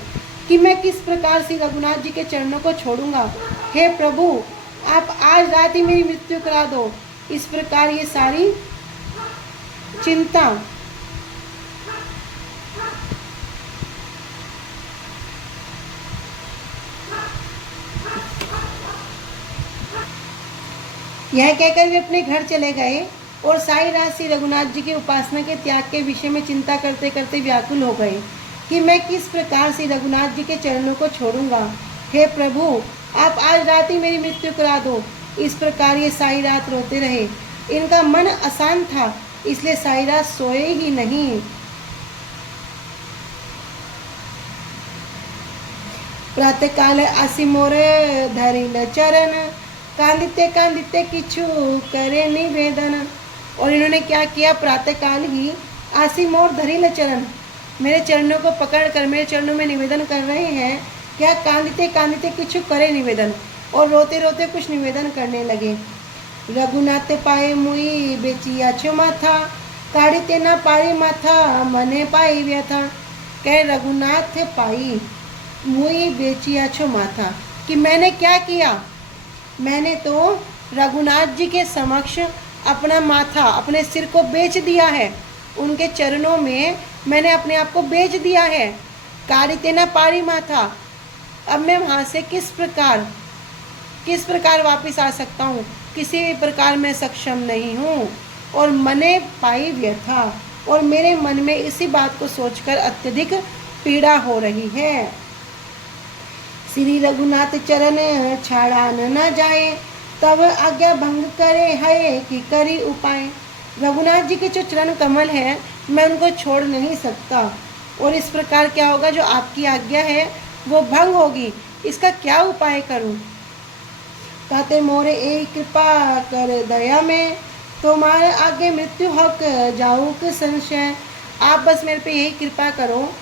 कि मैं किस प्रकार श्री रघुनाथ जी के चरणों को छोड़ूंगा। हे प्रभु, आप आज रात ही मेरी मृत्यु करा दो। इस प्रकार ये सारी चिंता यह कहकर वे अपने घर चले गए और सारी रात श्री रघुनाथ जी की उपासना के त्याग के विषय में चिंता करते करते व्याकुल हो गए कि मैं किस प्रकार श्री रघुनाथ जी के चरणों को छोड़ूंगा। हे प्रभु, आप आज रात ही मेरी मृत्यु करा दो। इस प्रकार ये सारी रात रोते रहे। इनका मन अशांत था, इसलिए सारी रात सोए ही नहीं। प्रातःकाल आसी मोरे धरिल चरण, कांदिते कांदिते किछु करे निवेदन। और इन्होंने क्या किया, प्रातःकाल ही आसी मोर धरिल चरण, मेरे चरणों को पकड़कर मेरे चरणों में निवेदन कर रहे हैं। क्या कांदिते कांदिते किछु करे निवेदन, और रोते रोते कुछ निवेदन करने लगे। रघुनाथ पाए मुई बेचिया छो माथा, काढ़िते ना पारी माथा मने पाई व्यथा। कह रघुनाथ पाई मुई बेचिया छो माथा, कि मैंने क्या किया, मैंने तो रघुनाथ जी के समक्ष अपना माथा, अपने सिर को बेच दिया है। उनके चरणों में मैंने अपने आप को बेच दिया है। काढ़िते ना पारी माथा, अब मैं वहाँ से किस प्रकार वापस आ सकता हूँ, किसी भी प्रकार मैं सक्षम नहीं हूँ। और मने पाई व्यथा, और मेरे मन में इसी बात को सोचकर अत्यधिक पीड़ा हो रही है। श्री रघुनाथ चरण छाड़ान न जाए, तब आज्ञा भंग करे है कि करी उपाय। रघुनाथ जी के जो चरण कमल है, मैं उनको छोड़ नहीं सकता, और इस प्रकार क्या होगा, जो आपकी आज्ञा है वो भंग होगी। इसका क्या उपाय करूं। ताते मोरे एक कृपा कर दया में, तुम्हारे आगे मृत्यु हक जाऊक संशय। आप बस मेरे पे यही कृपा करो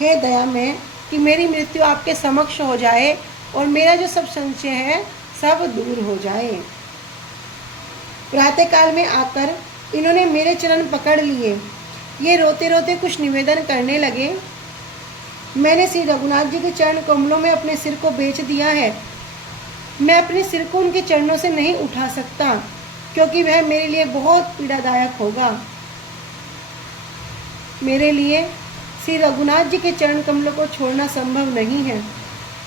हे दया में, कि मेरी मृत्यु आपके समक्ष हो जाए और मेरा जो सब संशय है सब दूर हो जाए। प्रातःकाल में आकर इन्होंने मेरे चरण पकड़ लिए। ये रोते रोते कुछ निवेदन करने लगे। मैंने श्री रघुनाथ जी के चरण कमलों में अपने सिर को बेच दिया है। मैं अपने सिर को उनके चरणों से नहीं उठा सकता, क्योंकि वह मेरे लिए बहुत पीड़ादायक होगा। मेरे लिए श्री रघुनाथ जी के चरण कमलों को छोड़ना संभव नहीं है,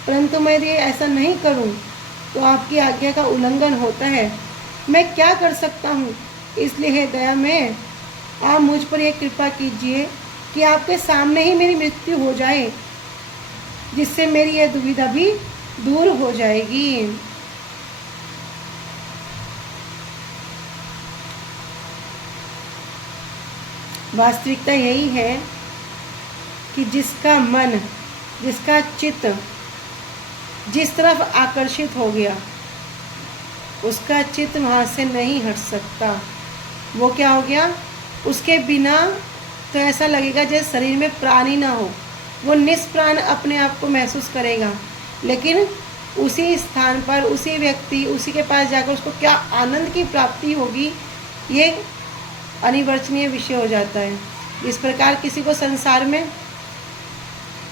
परंतु मैं यदि ऐसा नहीं करूं तो आपकी आज्ञा का उल्लंघन होता है। मैं क्या कर सकता हूं। इसलिए हे दया में, आप मुझ पर यह कृपा कीजिए कि आपके सामने ही मेरी मृत्यु हो जाए, जिससे मेरी यह दुविधा भी दूर हो जाएगी। वास्तविकता यही है कि जिसका मन, जिसका चित्त जिस तरफ आकर्षित हो गया, उसका चित्त वहाँ से नहीं हट सकता। वो क्या हो गया, उसके बिना तो ऐसा लगेगा जैसे शरीर में प्राण ही ना हो। वो निष्प्राण अपने आप को महसूस करेगा, लेकिन उसी स्थान पर, उसी व्यक्ति, उसी के पास जाकर उसको क्या आनंद की प्राप्ति होगी, ये अनिवर्चनीय विषय हो जाता है। इस प्रकार किसी को संसार में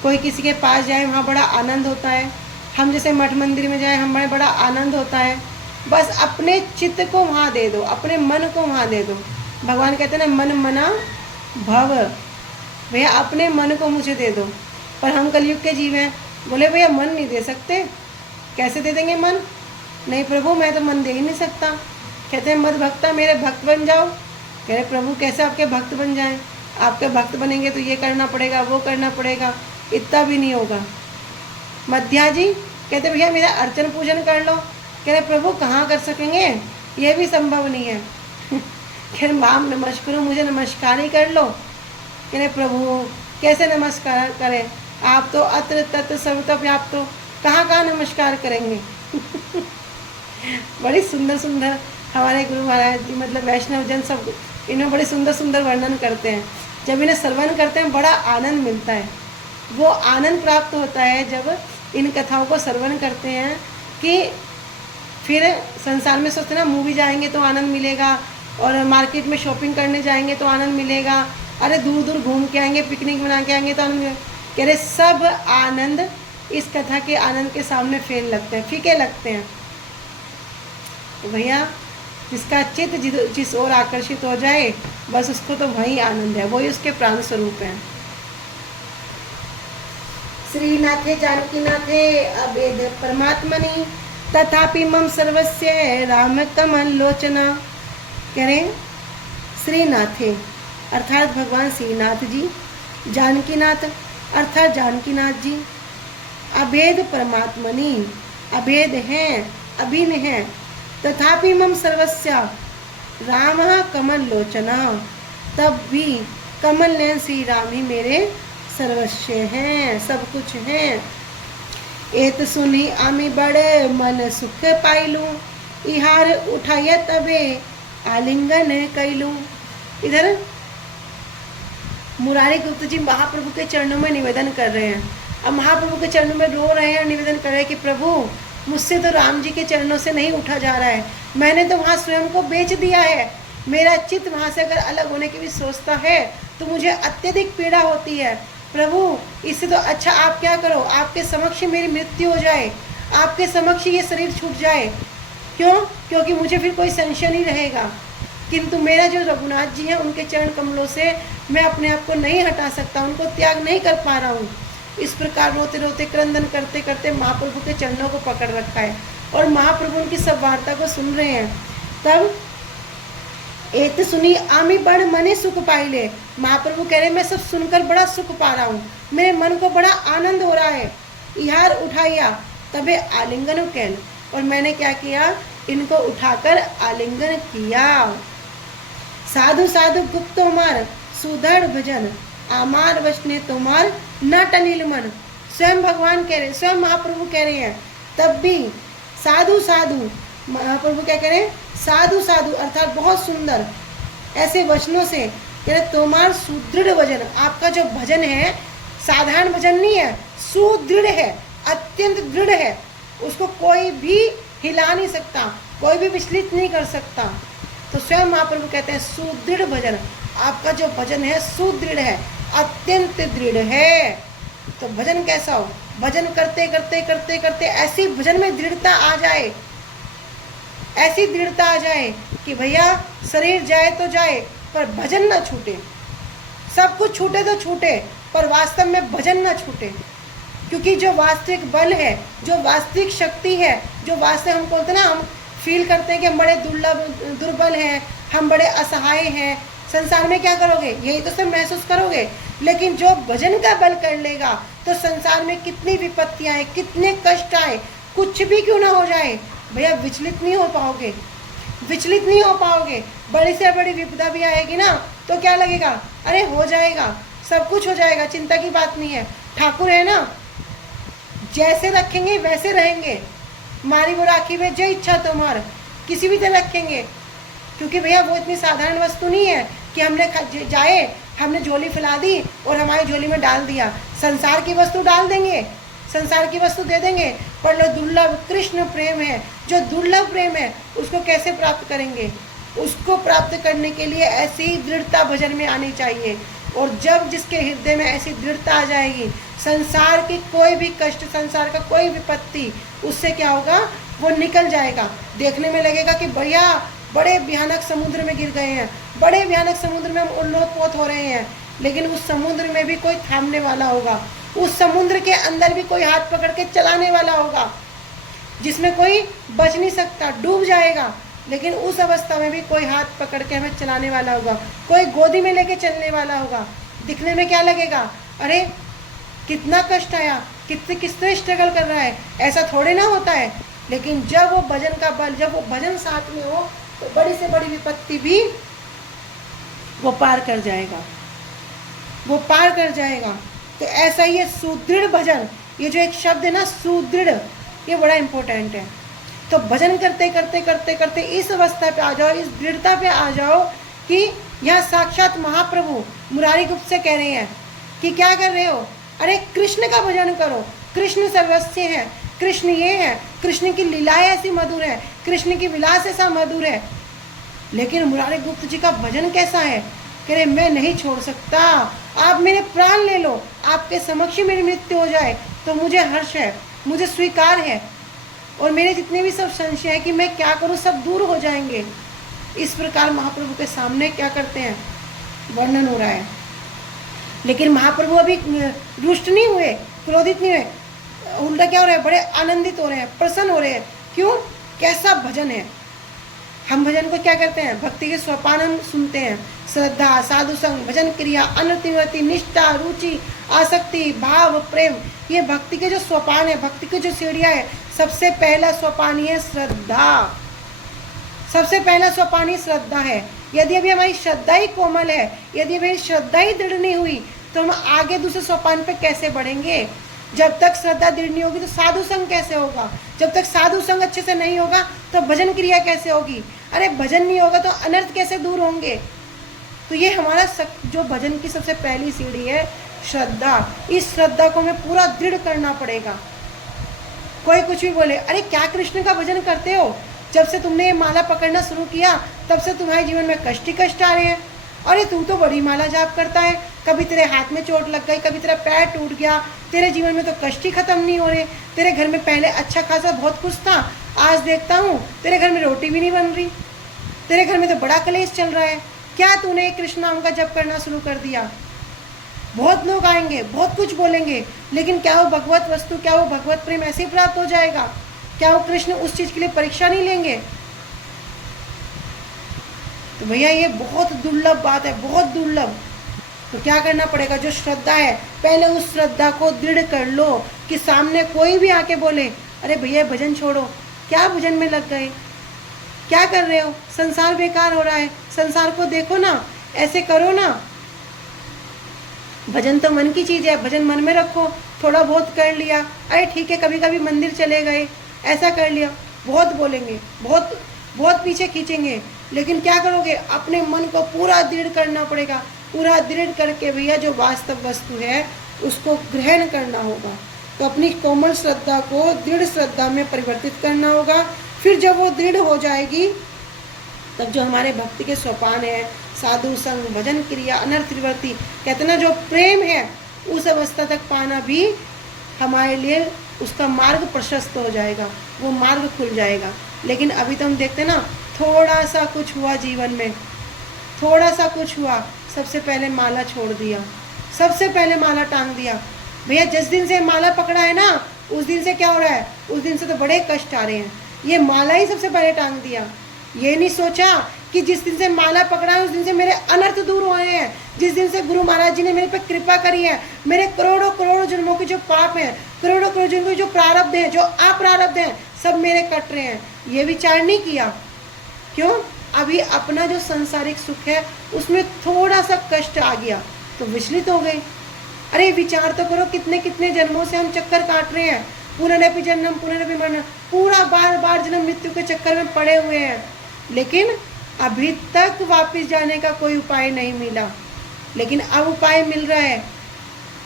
कोई किसी के पास जाए, वहाँ बड़ा आनंद होता है। हम जैसे मठ मंदिर में जाए, हमें बड़ा आनंद होता है। बस अपने चित्त को वहाँ दे दो, अपने मन को वहाँ दे दो। भगवान कहते हैं ना, मन मना भव। भैया अपने मन को मुझे दे दो। पर हम कलयुग के जीव हैं, बोले भैया मन नहीं दे सकते। कैसे दे देंगे मन? नहीं प्रभु, मैं तो मन दे ही नहीं सकता। कहते हैं मत भक्ता, मेरे भक्त बन जाओ। कह रहे प्रभु कैसे आपके भक्त बन जाएं? आपके भक्त बनेंगे तो ये करना पड़ेगा, वो करना पड़ेगा। इतना भी नहीं होगा। मध्या जी कहते भैया मेरा अर्चन पूजन कर लो। कह रहे प्रभु कहाँ कर सकेंगे, ये भी संभव नहीं है। कह रहे माम नमस्कार, मुझे नमस्कार ही कर लो। कह रहे प्रभु कैसे नमस्कार करें, आप तो अत्र तत्र सर्वतः व्याप्त हो, कहाँ कहाँ नमस्कार करेंगे। बड़ी सुंदर सुंदर हमारे गुरु महाराज जी, मतलब वैष्णव जन सब इन्हें बड़े सुंदर सुंदर वर्णन करते हैं। जब इन्हें श्रवण करते हैं बड़ा आनंद मिलता है। वो आनंद प्राप्त होता है जब इन कथाओं को श्रवण करते हैं कि फिर संसार में सोचते ना मूवी जाएंगे तो आनंद मिलेगा, और मार्केट में शॉपिंग करने जाएंगे तो आनंद मिलेगा, अरे दूर दूर घूम के आएंगे, पिकनिक मना के आएंगे तो आनंद मिलेगा। कह रहे सब आनंद इस कथा के आनंद के सामने फेल लगते हैं, फीके लगते हैं। तो भैया जिसका चित्त जिस ओर आकर्षित हो जाए बस उसको तो वही आनंद है, वही उसके प्राण स्वरूप है। श्रीनाथे जानकीनाथे अभेद परमात्मनि तथापि मम सर्वस्य राम कमल लोचना। कह रहे श्रीनाथे अर्थात भगवान श्रीनाथ जी, जानकीनाथ अर्थात जानकीनाथ जी, अभेद परमात्मनि अभेद हैं, अभिन्न हैं, तथापि मम सर्वस्य राम कमल लोचना, तब भी कमल नयन श्री राम ही मेरे सर्वस्व हैं, सब कुछ हैं। एत सुनी आमी बड़े मन सुख पाइलू, इहार उठाया तबे आलिंगन कैलू। इधर मुरारी गुप्त जी महाप्रभु के चरणों में निवेदन कर रहे हैं। अब महाप्रभु के चरणों में रो रहे हैं और निवेदन कर रहे हैं कि प्रभु मुझसे तो राम जी के चरणों से नहीं उठा जा रहा है, मैंने तो वहाँ स्वयं को बेच दिया है, मेरा चित्त वहाँ से अगर अलग होने की भी सोचता है तो मुझे अत्यधिक पीड़ा होती है। प्रभु इससे तो अच्छा आप क्या करो, आपके समक्ष मेरी मृत्यु हो जाए, आपके समक्ष ये शरीर छूट जाए। क्यों? क्योंकि मुझे फिर कोई संशय नहीं रहेगा। किंतु मेरा जो रघुनाथ जी हैं उनके चरण कमलों से मैं अपने आप को नहीं हटा सकता, उनको त्याग नहीं कर पा रहा हूँ। इस प्रकार रोते रोते क्रंदन करते करते महाप्रभु के चरणों को पकड़ रखा है और महाप्रभु उनकी सब वार्ता को सुन रहे हैं। तब एत सुनी आमी बड़ मने सुख पाइले, महाप्रभु कह रहे मैं सब सुनकर बड़ा सुख पा रहा हूँ, मेरे मन को बड़ा आनंद हो रहा है। इहार उठाया तबे आलिंगन कैल, और मैंने क्या किया, इनको उठाकर आलिंगन किया। साधु साधु गुप्त मार सुधड़ भजन, आमार वचने तुम्हार नट अनिल मन। स्वयं भगवान कह रहे, स्वयं महाप्रभु कह रहे हैं तब भी साधु साधु, महाप्रभु क्या कह रहे हैं, साधु साधु अर्थात बहुत सुंदर ऐसे वचनों से कह रहे तुम्हार सुदृढ़ भजन, आपका जो भजन है साधारण भजन नहीं है, सुदृढ़ है, अत्यंत दृढ़ है, उसको कोई भी हिला नहीं सकता, कोई भी विचलित नहीं कर सकता। तो स्वयं महाप्रभु कहते हैं सुदृढ़ भजन, आपका जो भजन है सुदृढ़ है, अत्यंत दृढ़ है। तो भजन कैसा हो, भजन करते करते करते करते ऐसी भजन में दृढ़ता आ जाए, ऐसी दृढ़ता आ जाए कि भैया शरीर जाए तो जाए पर भजन ना छूटे, सब कुछ छूटे तो छूटे पर वास्तव में भजन ना छूटे। क्योंकि जो वास्तविक बल है, जो वास्तविक शक्ति है, जो वास्तव हम बोलते ना, हम फील करते हैं कि हम बड़े दुर्बल हैं, हम बड़े असहाय हैं, संसार में क्या करोगे, यही तो सब महसूस करोगे। लेकिन जो भजन का बल कर लेगा तो संसार में कितनी विपत्तियां आए, कितने कष्ट आए, कुछ भी क्यों ना हो जाए, भैया विचलित नहीं हो पाओगे, विचलित नहीं हो पाओगे। बड़ी से बड़ी विपदा भी आएगी ना तो क्या लगेगा, अरे हो जाएगा, सब कुछ हो जाएगा, चिंता की बात नहीं है, ठाकुर है ना, जैसे रखेंगे वैसे रहेंगे, मारी वो राखी में जो इच्छा तुम्हार, किसी भी तरह रखेंगे। क्योंकि भैया वो इतनी साधारण वस्तु नहीं है कि हमने जाए, हमने झोली फैला दी और हमारी झोली में डाल दिया। संसार की वस्तु डाल देंगे, संसार की वस्तु दे देंगे, पर जो दुर्लभ कृष्ण प्रेम है, जो दुर्लभ प्रेम है, उसको कैसे प्राप्त करेंगे। उसको प्राप्त करने के लिए ऐसी दृढ़ता भजन में आनी चाहिए। और जब जिसके हृदय में ऐसी दृढ़ता आ जाएगी, संसार की कोई भी कष्ट, संसार का कोई विपत्ति, उससे क्या होगा, वो निकल जाएगा। देखने में लगेगा कि भैया बड़े भयानक समुद्र में गिर गए हैं, बड़े भयानक समुद्र में हम उल्लोत-पोत हो रहे हैं, लेकिन उस समुद्र में भी कोई थामने वाला होगा, उस समुद्र के अंदर भी कोई हाथ पकड़ के चलाने वाला होगा, जिसमें कोई बच नहीं सकता, डूब जाएगा, लेकिन उस अवस्था में भी कोई हाथ पकड़ के हमें चलाने वाला होगा, कोई गोदी में लेके चलने वाला होगा। दिखने में क्या लगेगा, अरे कितना कष्ट आया, कितने स्ट्रगल कर रहा है, ऐसा थोड़े ना होता है। लेकिन जब वो भजन का बल, जब वो भजन साथ में हो, तो बड़ी से बड़ी विपत्ति भी वो पार कर जाएगा, वो पार कर जाएगा। तो ऐसा ही है सुदृढ़ भजन, ये जो एक शब्द है ना सुदृढ़, ये बड़ा इंपॉर्टेंट है। तो भजन करते करते करते करते इस अवस्था पे आ जाओ, इस दृढ़ता पे आ जाओ कि यहाँ साक्षात महाप्रभु मुरारी गुप्त से कह रहे हैं कि क्या कर रहे हो, अरे कृष्ण का भजन करो, कृष्ण सर्वस्व है, कृष्ण ये है, कृष्ण की लीलाएं ऐसी मधुर है, कृष्ण की विलास ऐसा मधुर है। लेकिन मुरारी गुप्त जी का भजन कैसा है, कह रहे मैं नहीं छोड़ सकता, आप मेरे प्राण ले लो, आपके समक्ष मेरी मृत्यु हो जाए तो मुझे हर्ष है, मुझे स्वीकार है, और मेरे जितने भी सब संशय है कि मैं क्या करूं सब दूर हो जाएंगे। इस प्रकार महाप्रभु के सामने क्या करते हैं, वर्णन हो रहा है। लेकिन महाप्रभु अभी रुष्ट नहीं हुए, क्रोधित नहीं हुए, उल्टा क्या हो रहा है, बड़े आनंदित हो रहे हैं, प्रसन्न हो रहे हैं। क्यों, कैसा भजन है। हम भजन को क्या करते हैं, भक्ति के सोपान हम सुनते हैं, श्रद्धा, साधु संग, भजन क्रिया, अनतिवर्ती, निष्ठा, रुचि, आसक्ति, भाव, प्रेम, ये भक्ति के जो सोपान है, भक्ति की जो सीढ़ियाँ है। सबसे पहला सोपान है श्रद्धा, सबसे पहला सोपान ही श्रद्धा है। यदि अभी हमारी श्रद्धा ही कोमल है, यदि हमारी श्रद्धा ही दृढ़ नहीं हुई, तो हम आगे दूसरे सोपान पे कैसे बढ़ेंगे। जब तक श्रद्धा दृढ़ नहीं होगी तो साधु संग कैसे होगा, जब तक साधु संग अच्छे से नहीं होगा तो भजन क्रिया कैसे होगी, अरे भजन नहीं होगा तो अनर्थ कैसे दूर होंगे। तो ये हमारा जो भजन की सबसे पहली सीढ़ी है श्रद्धा। इस श्रद्धा को हमें पूरा दृढ़ करना पड़ेगा। कोई कुछ भी बोले, अरे क्या कृष्ण का भजन करते हो, जब से तुमने ये माला पकड़ना शुरू किया तब से तुम्हारे जीवन में कष्ट ही कष्ट आ रहे हैं। अरे तू तो बड़ी माला जाप करता है, कभी तेरे हाथ में चोट लग गई, कभी तेरा पैर टूट गया, तेरे जीवन में तो कष्ट ही खत्म नहीं हो रहे। तेरे घर में पहले अच्छा खासा बहुत कुछ था, आज देखता हूँ तेरे घर में रोटी भी नहीं बन रही, तेरे घर में तो बड़ा कलेश चल रहा है। क्या तूने कृष्ण नाम का जप करना शुरू कर दिया। बहुत लोग आएंगे, बहुत कुछ बोलेंगे, लेकिन क्या वो भगवत वस्तु, क्या वो भगवत प्रेम ऐसे ही प्राप्त हो जाएगा, क्या वो कृष्ण उस चीज के लिए परीक्षा नहीं लेंगे। तो भैया ये बहुत दुर्लभ बात है, बहुत दुर्लभ। तो क्या करना पड़ेगा, जो श्रद्धा है पहले उस श्रद्धा को दृढ़ कर लो कि सामने कोई भी आके बोले, अरे भैया भजन छोड़ो, क्या भजन में लग गए, क्या कर रहे हो, संसार बेकार हो रहा है, संसार को देखो ना, ऐसे करो ना। भजन तो मन की चीज़ है, भजन मन में रखो, थोड़ा बहुत कर लिया, अरे ठीक है कभी कभी मंदिर चले गए, ऐसा कर लिया, बहुत बोलेंगे, बहुत बहुत पीछे खींचेंगे, लेकिन क्या करोगे, अपने मन को पूरा दृढ़ करना पड़ेगा। पूरा दृढ़ करके भैया जो वास्तव वस्तु है उसको ग्रहण करना होगा। तो अपनी कोमल श्रद्धा को दृढ़ श्रद्धा में परिवर्तित करना होगा। फिर जब वो दृढ़ हो जाएगी तब जो हमारे भक्ति के सोपान है, साधु संग, भजन क्रिया, अनर्थ निवृत्ति, कहते ना जो प्रेम है, उस अवस्था तक पाना भी हमारे लिए उसका मार्ग प्रशस्त हो जाएगा, वो मार्ग खुल जाएगा। लेकिन अभी तो हम देखते ना, थोड़ा सा कुछ हुआ जीवन में, थोड़ा सा कुछ हुआ, सबसे पहले माला छोड़ दिया, सबसे पहले माला टांग दिया। भैया जिस दिन से माला पकड़ा है ना, उस दिन से क्या हो रहा है, उस दिन से तो बड़े कष्ट आ रहे हैं। ये माला ही सबसे पहले टांग दिया, ये नहीं सोचा कि जिस दिन से माला पकड़ा है उस दिन से मेरे अनर्थ दूर हुए हैं, जिस दिन से गुरु महाराज जी ने मेरे पे कृपा करी है, मेरे करोड़ों करोड़ों जन्मों के जो पाप हैं, करोड़ों करोड़ों जन्मों के जो प्रारब्ध हैं, जो अप्रारब्ध हैं, सब मेरे कट रहे हैं, ये विचार नहीं किया। क्यों, अभी अपना जो सांसारिक सुख है उसमें थोड़ा सा कष्ट आ गया तो विचलित हो गए। अरे विचार तो करो, कितने कितने जन्मों से हम चक्कर काट रहे हैं, पुनरपि जन्म पुनरपि मरण, पूरा बार बार जन्म मृत्यु के चक्कर में पड़े हुए हैं, लेकिन अभी तक वापस जाने का कोई उपाय नहीं मिला। लेकिन अब उपाय मिल रहा है,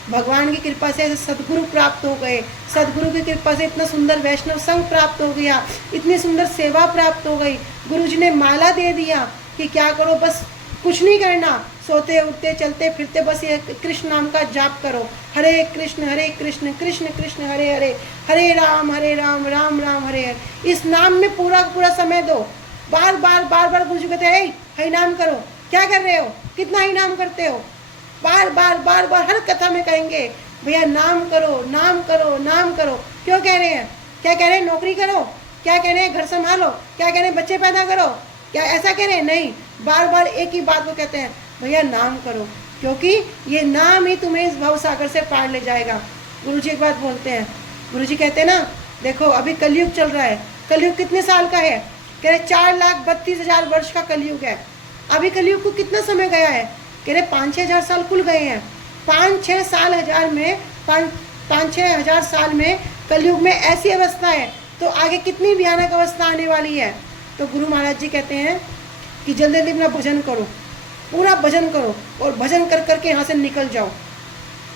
भगवान की कृपा से ऐसे सदगुरु प्राप्त हो गए, सदगुरु की कृपा से इतना सुंदर वैष्णव संघ प्राप्त हो गया, इतनी सुंदर सेवा प्राप्त हो गई, गुरु जी ने माला दे दिया कि क्या करो, बस कुछ नहीं करना, सोते उठते चलते फिरते बस ये कृष्ण नाम का जाप करो, हरे कृष्ण कृष्ण कृष्ण हरे हरे, हरे राम राम राम हरे हरे। इस नाम में पूरा पूरा समय दो। बार बार गुरु जी कहते हैं हरि नाम करो, क्या कर रहे हो, कितना ही नाम करते हो, बार बार हर कथा में कहेंगे भैया नाम करो नाम करो नाम करो। क्यों कह रहे हैं, क्या कह रहे हैं, नौकरी करो, क्या कह रहे हैं, घर संभालो, क्या कह रहे हैं, बच्चे पैदा करो, क्या ऐसा कह रहे हैं, नहीं, बार बार एक ही बात को कहते हैं, भैया नाम करो, क्योंकि ये नाम ही तुम्हें इस भव सागर से पार ले जाएगा। गुरुजी एक बात बोलते हैं, गुरुजी कहते हैं ना, देखो अभी कलयुग चल रहा है। कलयुग कितने साल का है? कह रहे 4,32,000 वर्ष का कलयुग है। अभी कलयुग को कितना समय गया है? कह रहे 5-6 हजार साल कुल गए हैं। 5-6 हजार साल में कलयुग में ऐसी अवस्था है, तो आगे कितनी भयानक अवस्था आने वाली है। तो गुरु महाराज जी कहते हैं कि जल्दी जल्दी अपना भजन करो, पूरा भजन करो, और भजन कर करके यहाँ से निकल जाओ,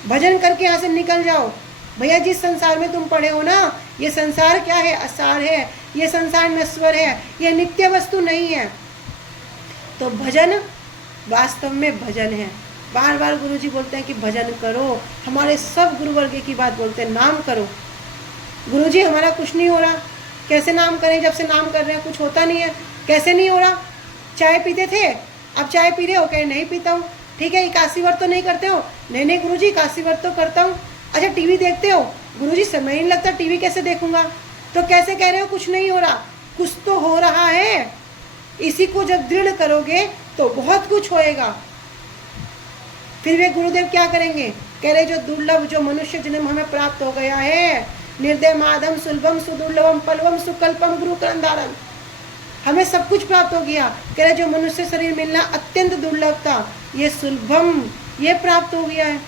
भजन करके यहाँ से निकल जाओ। भैया जिस संसार में तुम पड़े हो ना, ये संसार क्या है? असार है, ये संसार नश्वर है, ये नित्य वस्तु नहीं है। तो भजन वास्तव में भजन है। बार बार गुरुजी बोलते हैं कि भजन करो। हमारे सब गुरुवर्ग की बात बोलते हैं, नाम करो। गुरुजी हमारा कुछ नहीं हो रहा, कैसे नाम करें? जब से नाम कर रहे हैं कुछ होता नहीं है। कैसे नहीं हो रहा? चाय पीते थे, अब चाय पी रहे हो? कहीं नहीं पीता हूँ। ठीक है, एकादशी व्रत तो नहीं करते हो? नहीं गुरुजी एकादशी व्रत तो करता हूँ। अच्छा टीवी देखते हो? गुरुजी समय नहीं लगता, टीवी कैसे देखूंगा। तो कैसे कह रहे हो कुछ नहीं हो रहा? कुछ तो हो रहा है। इसी को जब दृढ़ करोगे तो बहुत कुछ होएगा। फिर वे गुरुदेव क्या करेंगे? कह रहे जो दुर्लभ, जो मनुष्य जन्म हमें प्राप्त हो गया है, निर्दय माधम सुलभम सुदुर्लभम पलवम सुकल्पम गुरु करंदारम, हमें सब कुछ प्राप्त हो गया। कह रहे जो मनुष्य शरीर मिलना अत्यंत दुर्लभ था, ये सुलभम, ये प्राप्त हो गया है।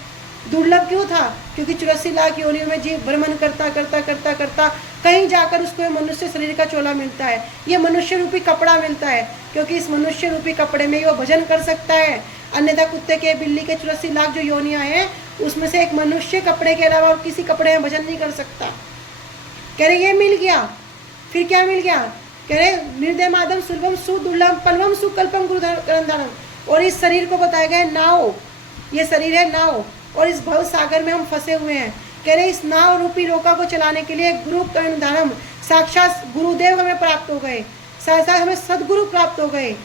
दुर्लभ क्यों था? क्योंकि 84 लाख योनियों में जीव भ्रमण करता करता करता करता कहीं जाकर उसको मनुष्य शरीर का चोला मिलता है, ये मनुष्य रूपी कपड़ा मिलता है, क्योंकि इस मनुष्य रूपी कपड़े में वो भजन कर सकता है। अन्यथा कुत्ते के, बिल्ली के 84 लाख जो योनियां हैं, उसमें से एक मनुष्य कपड़े के अलावा और किसी कपड़े में भजन नहीं कर सकता। कह रहे ये मिल गया। फिर क्या मिल गया? कह रहे निर्दय माधम सुलभम सुदुर्लभ पलवम सुकल्पम गुरु करंदारम, और इस शरीर को बताया गया नाव, ये शरीर है नाव, और इस भव सागर में हम फंसे हुए हैं। कह रहे इस नाव रूपी नौका को चलाने के लिए गुरु करंदारम, साक्षात गुरुदेव हमें प्राप्त हो गए, साथ साथ हमें सदगुरु प्राप्त हो गए।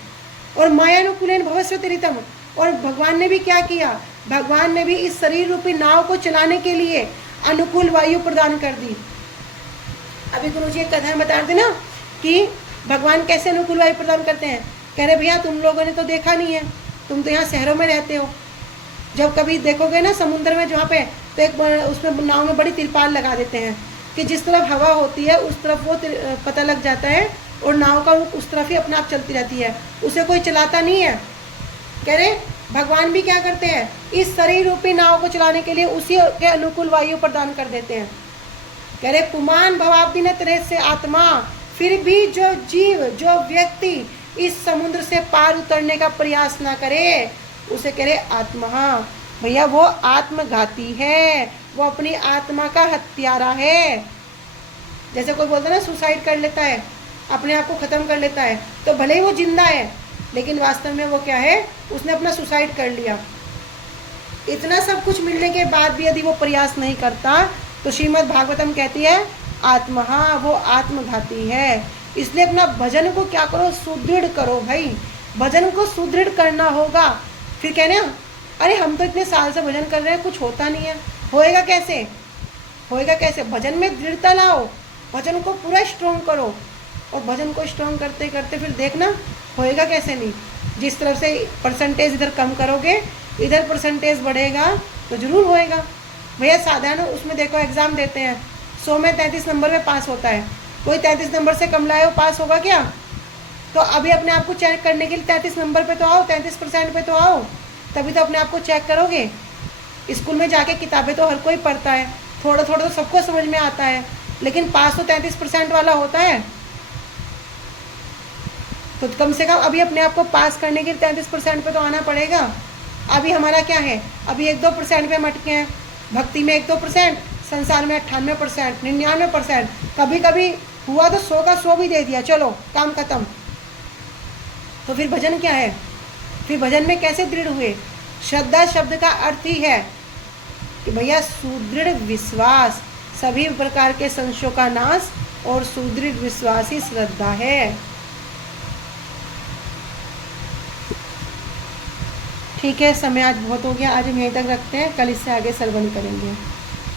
और मायानुकूलेन भवस्व तिरितम, और भगवान ने भी क्या किया? भगवान ने भी इस शरीर रूपी नाव को चलाने के लिए अनुकूल वायु प्रदान कर दी। अभी गुरुजी एक कथा बता रहे थे ना कि भगवान कैसे अनुकूल वायु प्रदान करते हैं। कह रहे भैया तुम लोगों ने तो देखा नहीं है, तुम तो यहाँ शहरों में रहते हो। जब कभी देखोगे ना समुद्र में जहाँ पे, तो एक उसमें नाव में बड़ी तिरपाल लगा देते हैं कि जिस तरफ हवा होती है उस तरफ वो पता लग जाता है, और नाव का रुख उस तरफ ही अपने आप चलती रहती है, उसे कोई चलाता नहीं है। कह रहे भगवान भी क्या करते हैं? इस शरीर रूपी नाव को चलाने के लिए उसी के अनुकूल वायु प्रदान कर देते हैं। कह रहे पुमान भवाब्दी न तरह से आत्मा, फिर भी जो जीव, जो व्यक्ति इस समुद्र से पार उतरने का प्रयास ना करे, उसे कह रहे आत्मा, भैया वो आत्मघाती है, वो अपनी आत्मा का हत्यारा है। जैसे कोई बोलता है ना सुसाइड कर लेता है, अपने आप को खत्म कर लेता है, तो भले ही वो जिंदा है, लेकिन वास्तव में वो क्या है? उसने अपना सुसाइड कर लिया। इतना सब कुछ मिलने के बाद भी यदि वो प्रयास नहीं करता, तो श्रीमद् भागवतम कहती है आत्मा, वो आत्मघाती है। इसलिए अपना भजन को क्या करो? सुदृढ़ करो भाई, भजन को सुदृढ़ करना होगा। फिर कहने अरे हम तो इतने साल से भजन कर रहे हैं, कुछ होता नहीं है। होएगा कैसे? होएगा कैसे? भजन में दृढ़ता लाओ, भजन को पूरा स्ट्रॉन्ग करो, और भजन को स्ट्रॉन्ग करते करते फिर देखना होएगा कैसे नहीं। जिस तरफ से परसेंटेज इधर कम करोगे, इधर परसेंटेज बढ़ेगा, तो जरूर होएगा। भैया साधारण उसमें देखो एग्ज़ाम देते हैं, 100 में 33 नंबर में पास होता है, कोई 33 नंबर से कम लाए हो पास होगा क्या? तो अभी अपने आप को चेक करने के लिए 33 नंबर पे तो आओ, 33% पे तो आओ, तभी तो अपने आप को चेक करोगे। स्कूल में जाके किताबें तो हर कोई पढ़ता है, थोड़ा थोड़ा तो सबको समझ में आता है, लेकिन पास तो 33% वाला होता है। तो कम से कम अभी अपने आप को पास करने के लिए 33% पे तो आना पड़ेगा। अभी हमारा क्या है? अभी 1-2% पे हम अटके हैं। भक्ति में 1-2%, संसार में 98%, 99%, कभी कभी हुआ तो 100 का 100 भी दे दिया, चलो काम खत्म। तो फिर भजन क्या है? फिर भजन में कैसे दृढ़ हुए? श्रद्धा शब्द का अर्थ ही है कि भैया सुदृढ़ विश्वास, सभी प्रकार के संशयों का नाश, और सुदृढ़ विश्वास ही श्रद्धा है। ठीक है, समय आज बहुत हो गया, आज हम यहीं तक रखते हैं, कल इससे आगे श्रवण करेंगे।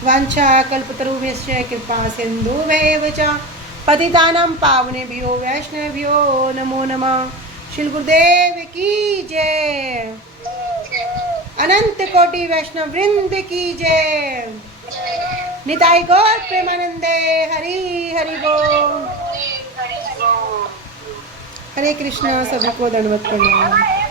वांछा कल्पतरुभ्यश्च कृपा सिन्धुभ्येव च पतितानां पावनेभ्यो वैष्णवेभ्यो नमो नमः। श्री गुरुदेव की जय, अनंत कोटि वैष्णव वृंद की जय। निताई गौर प्रेमानंदे। हरि हरि बोल। हरे कृष्णा। सभी को दंडवत प्रणाम।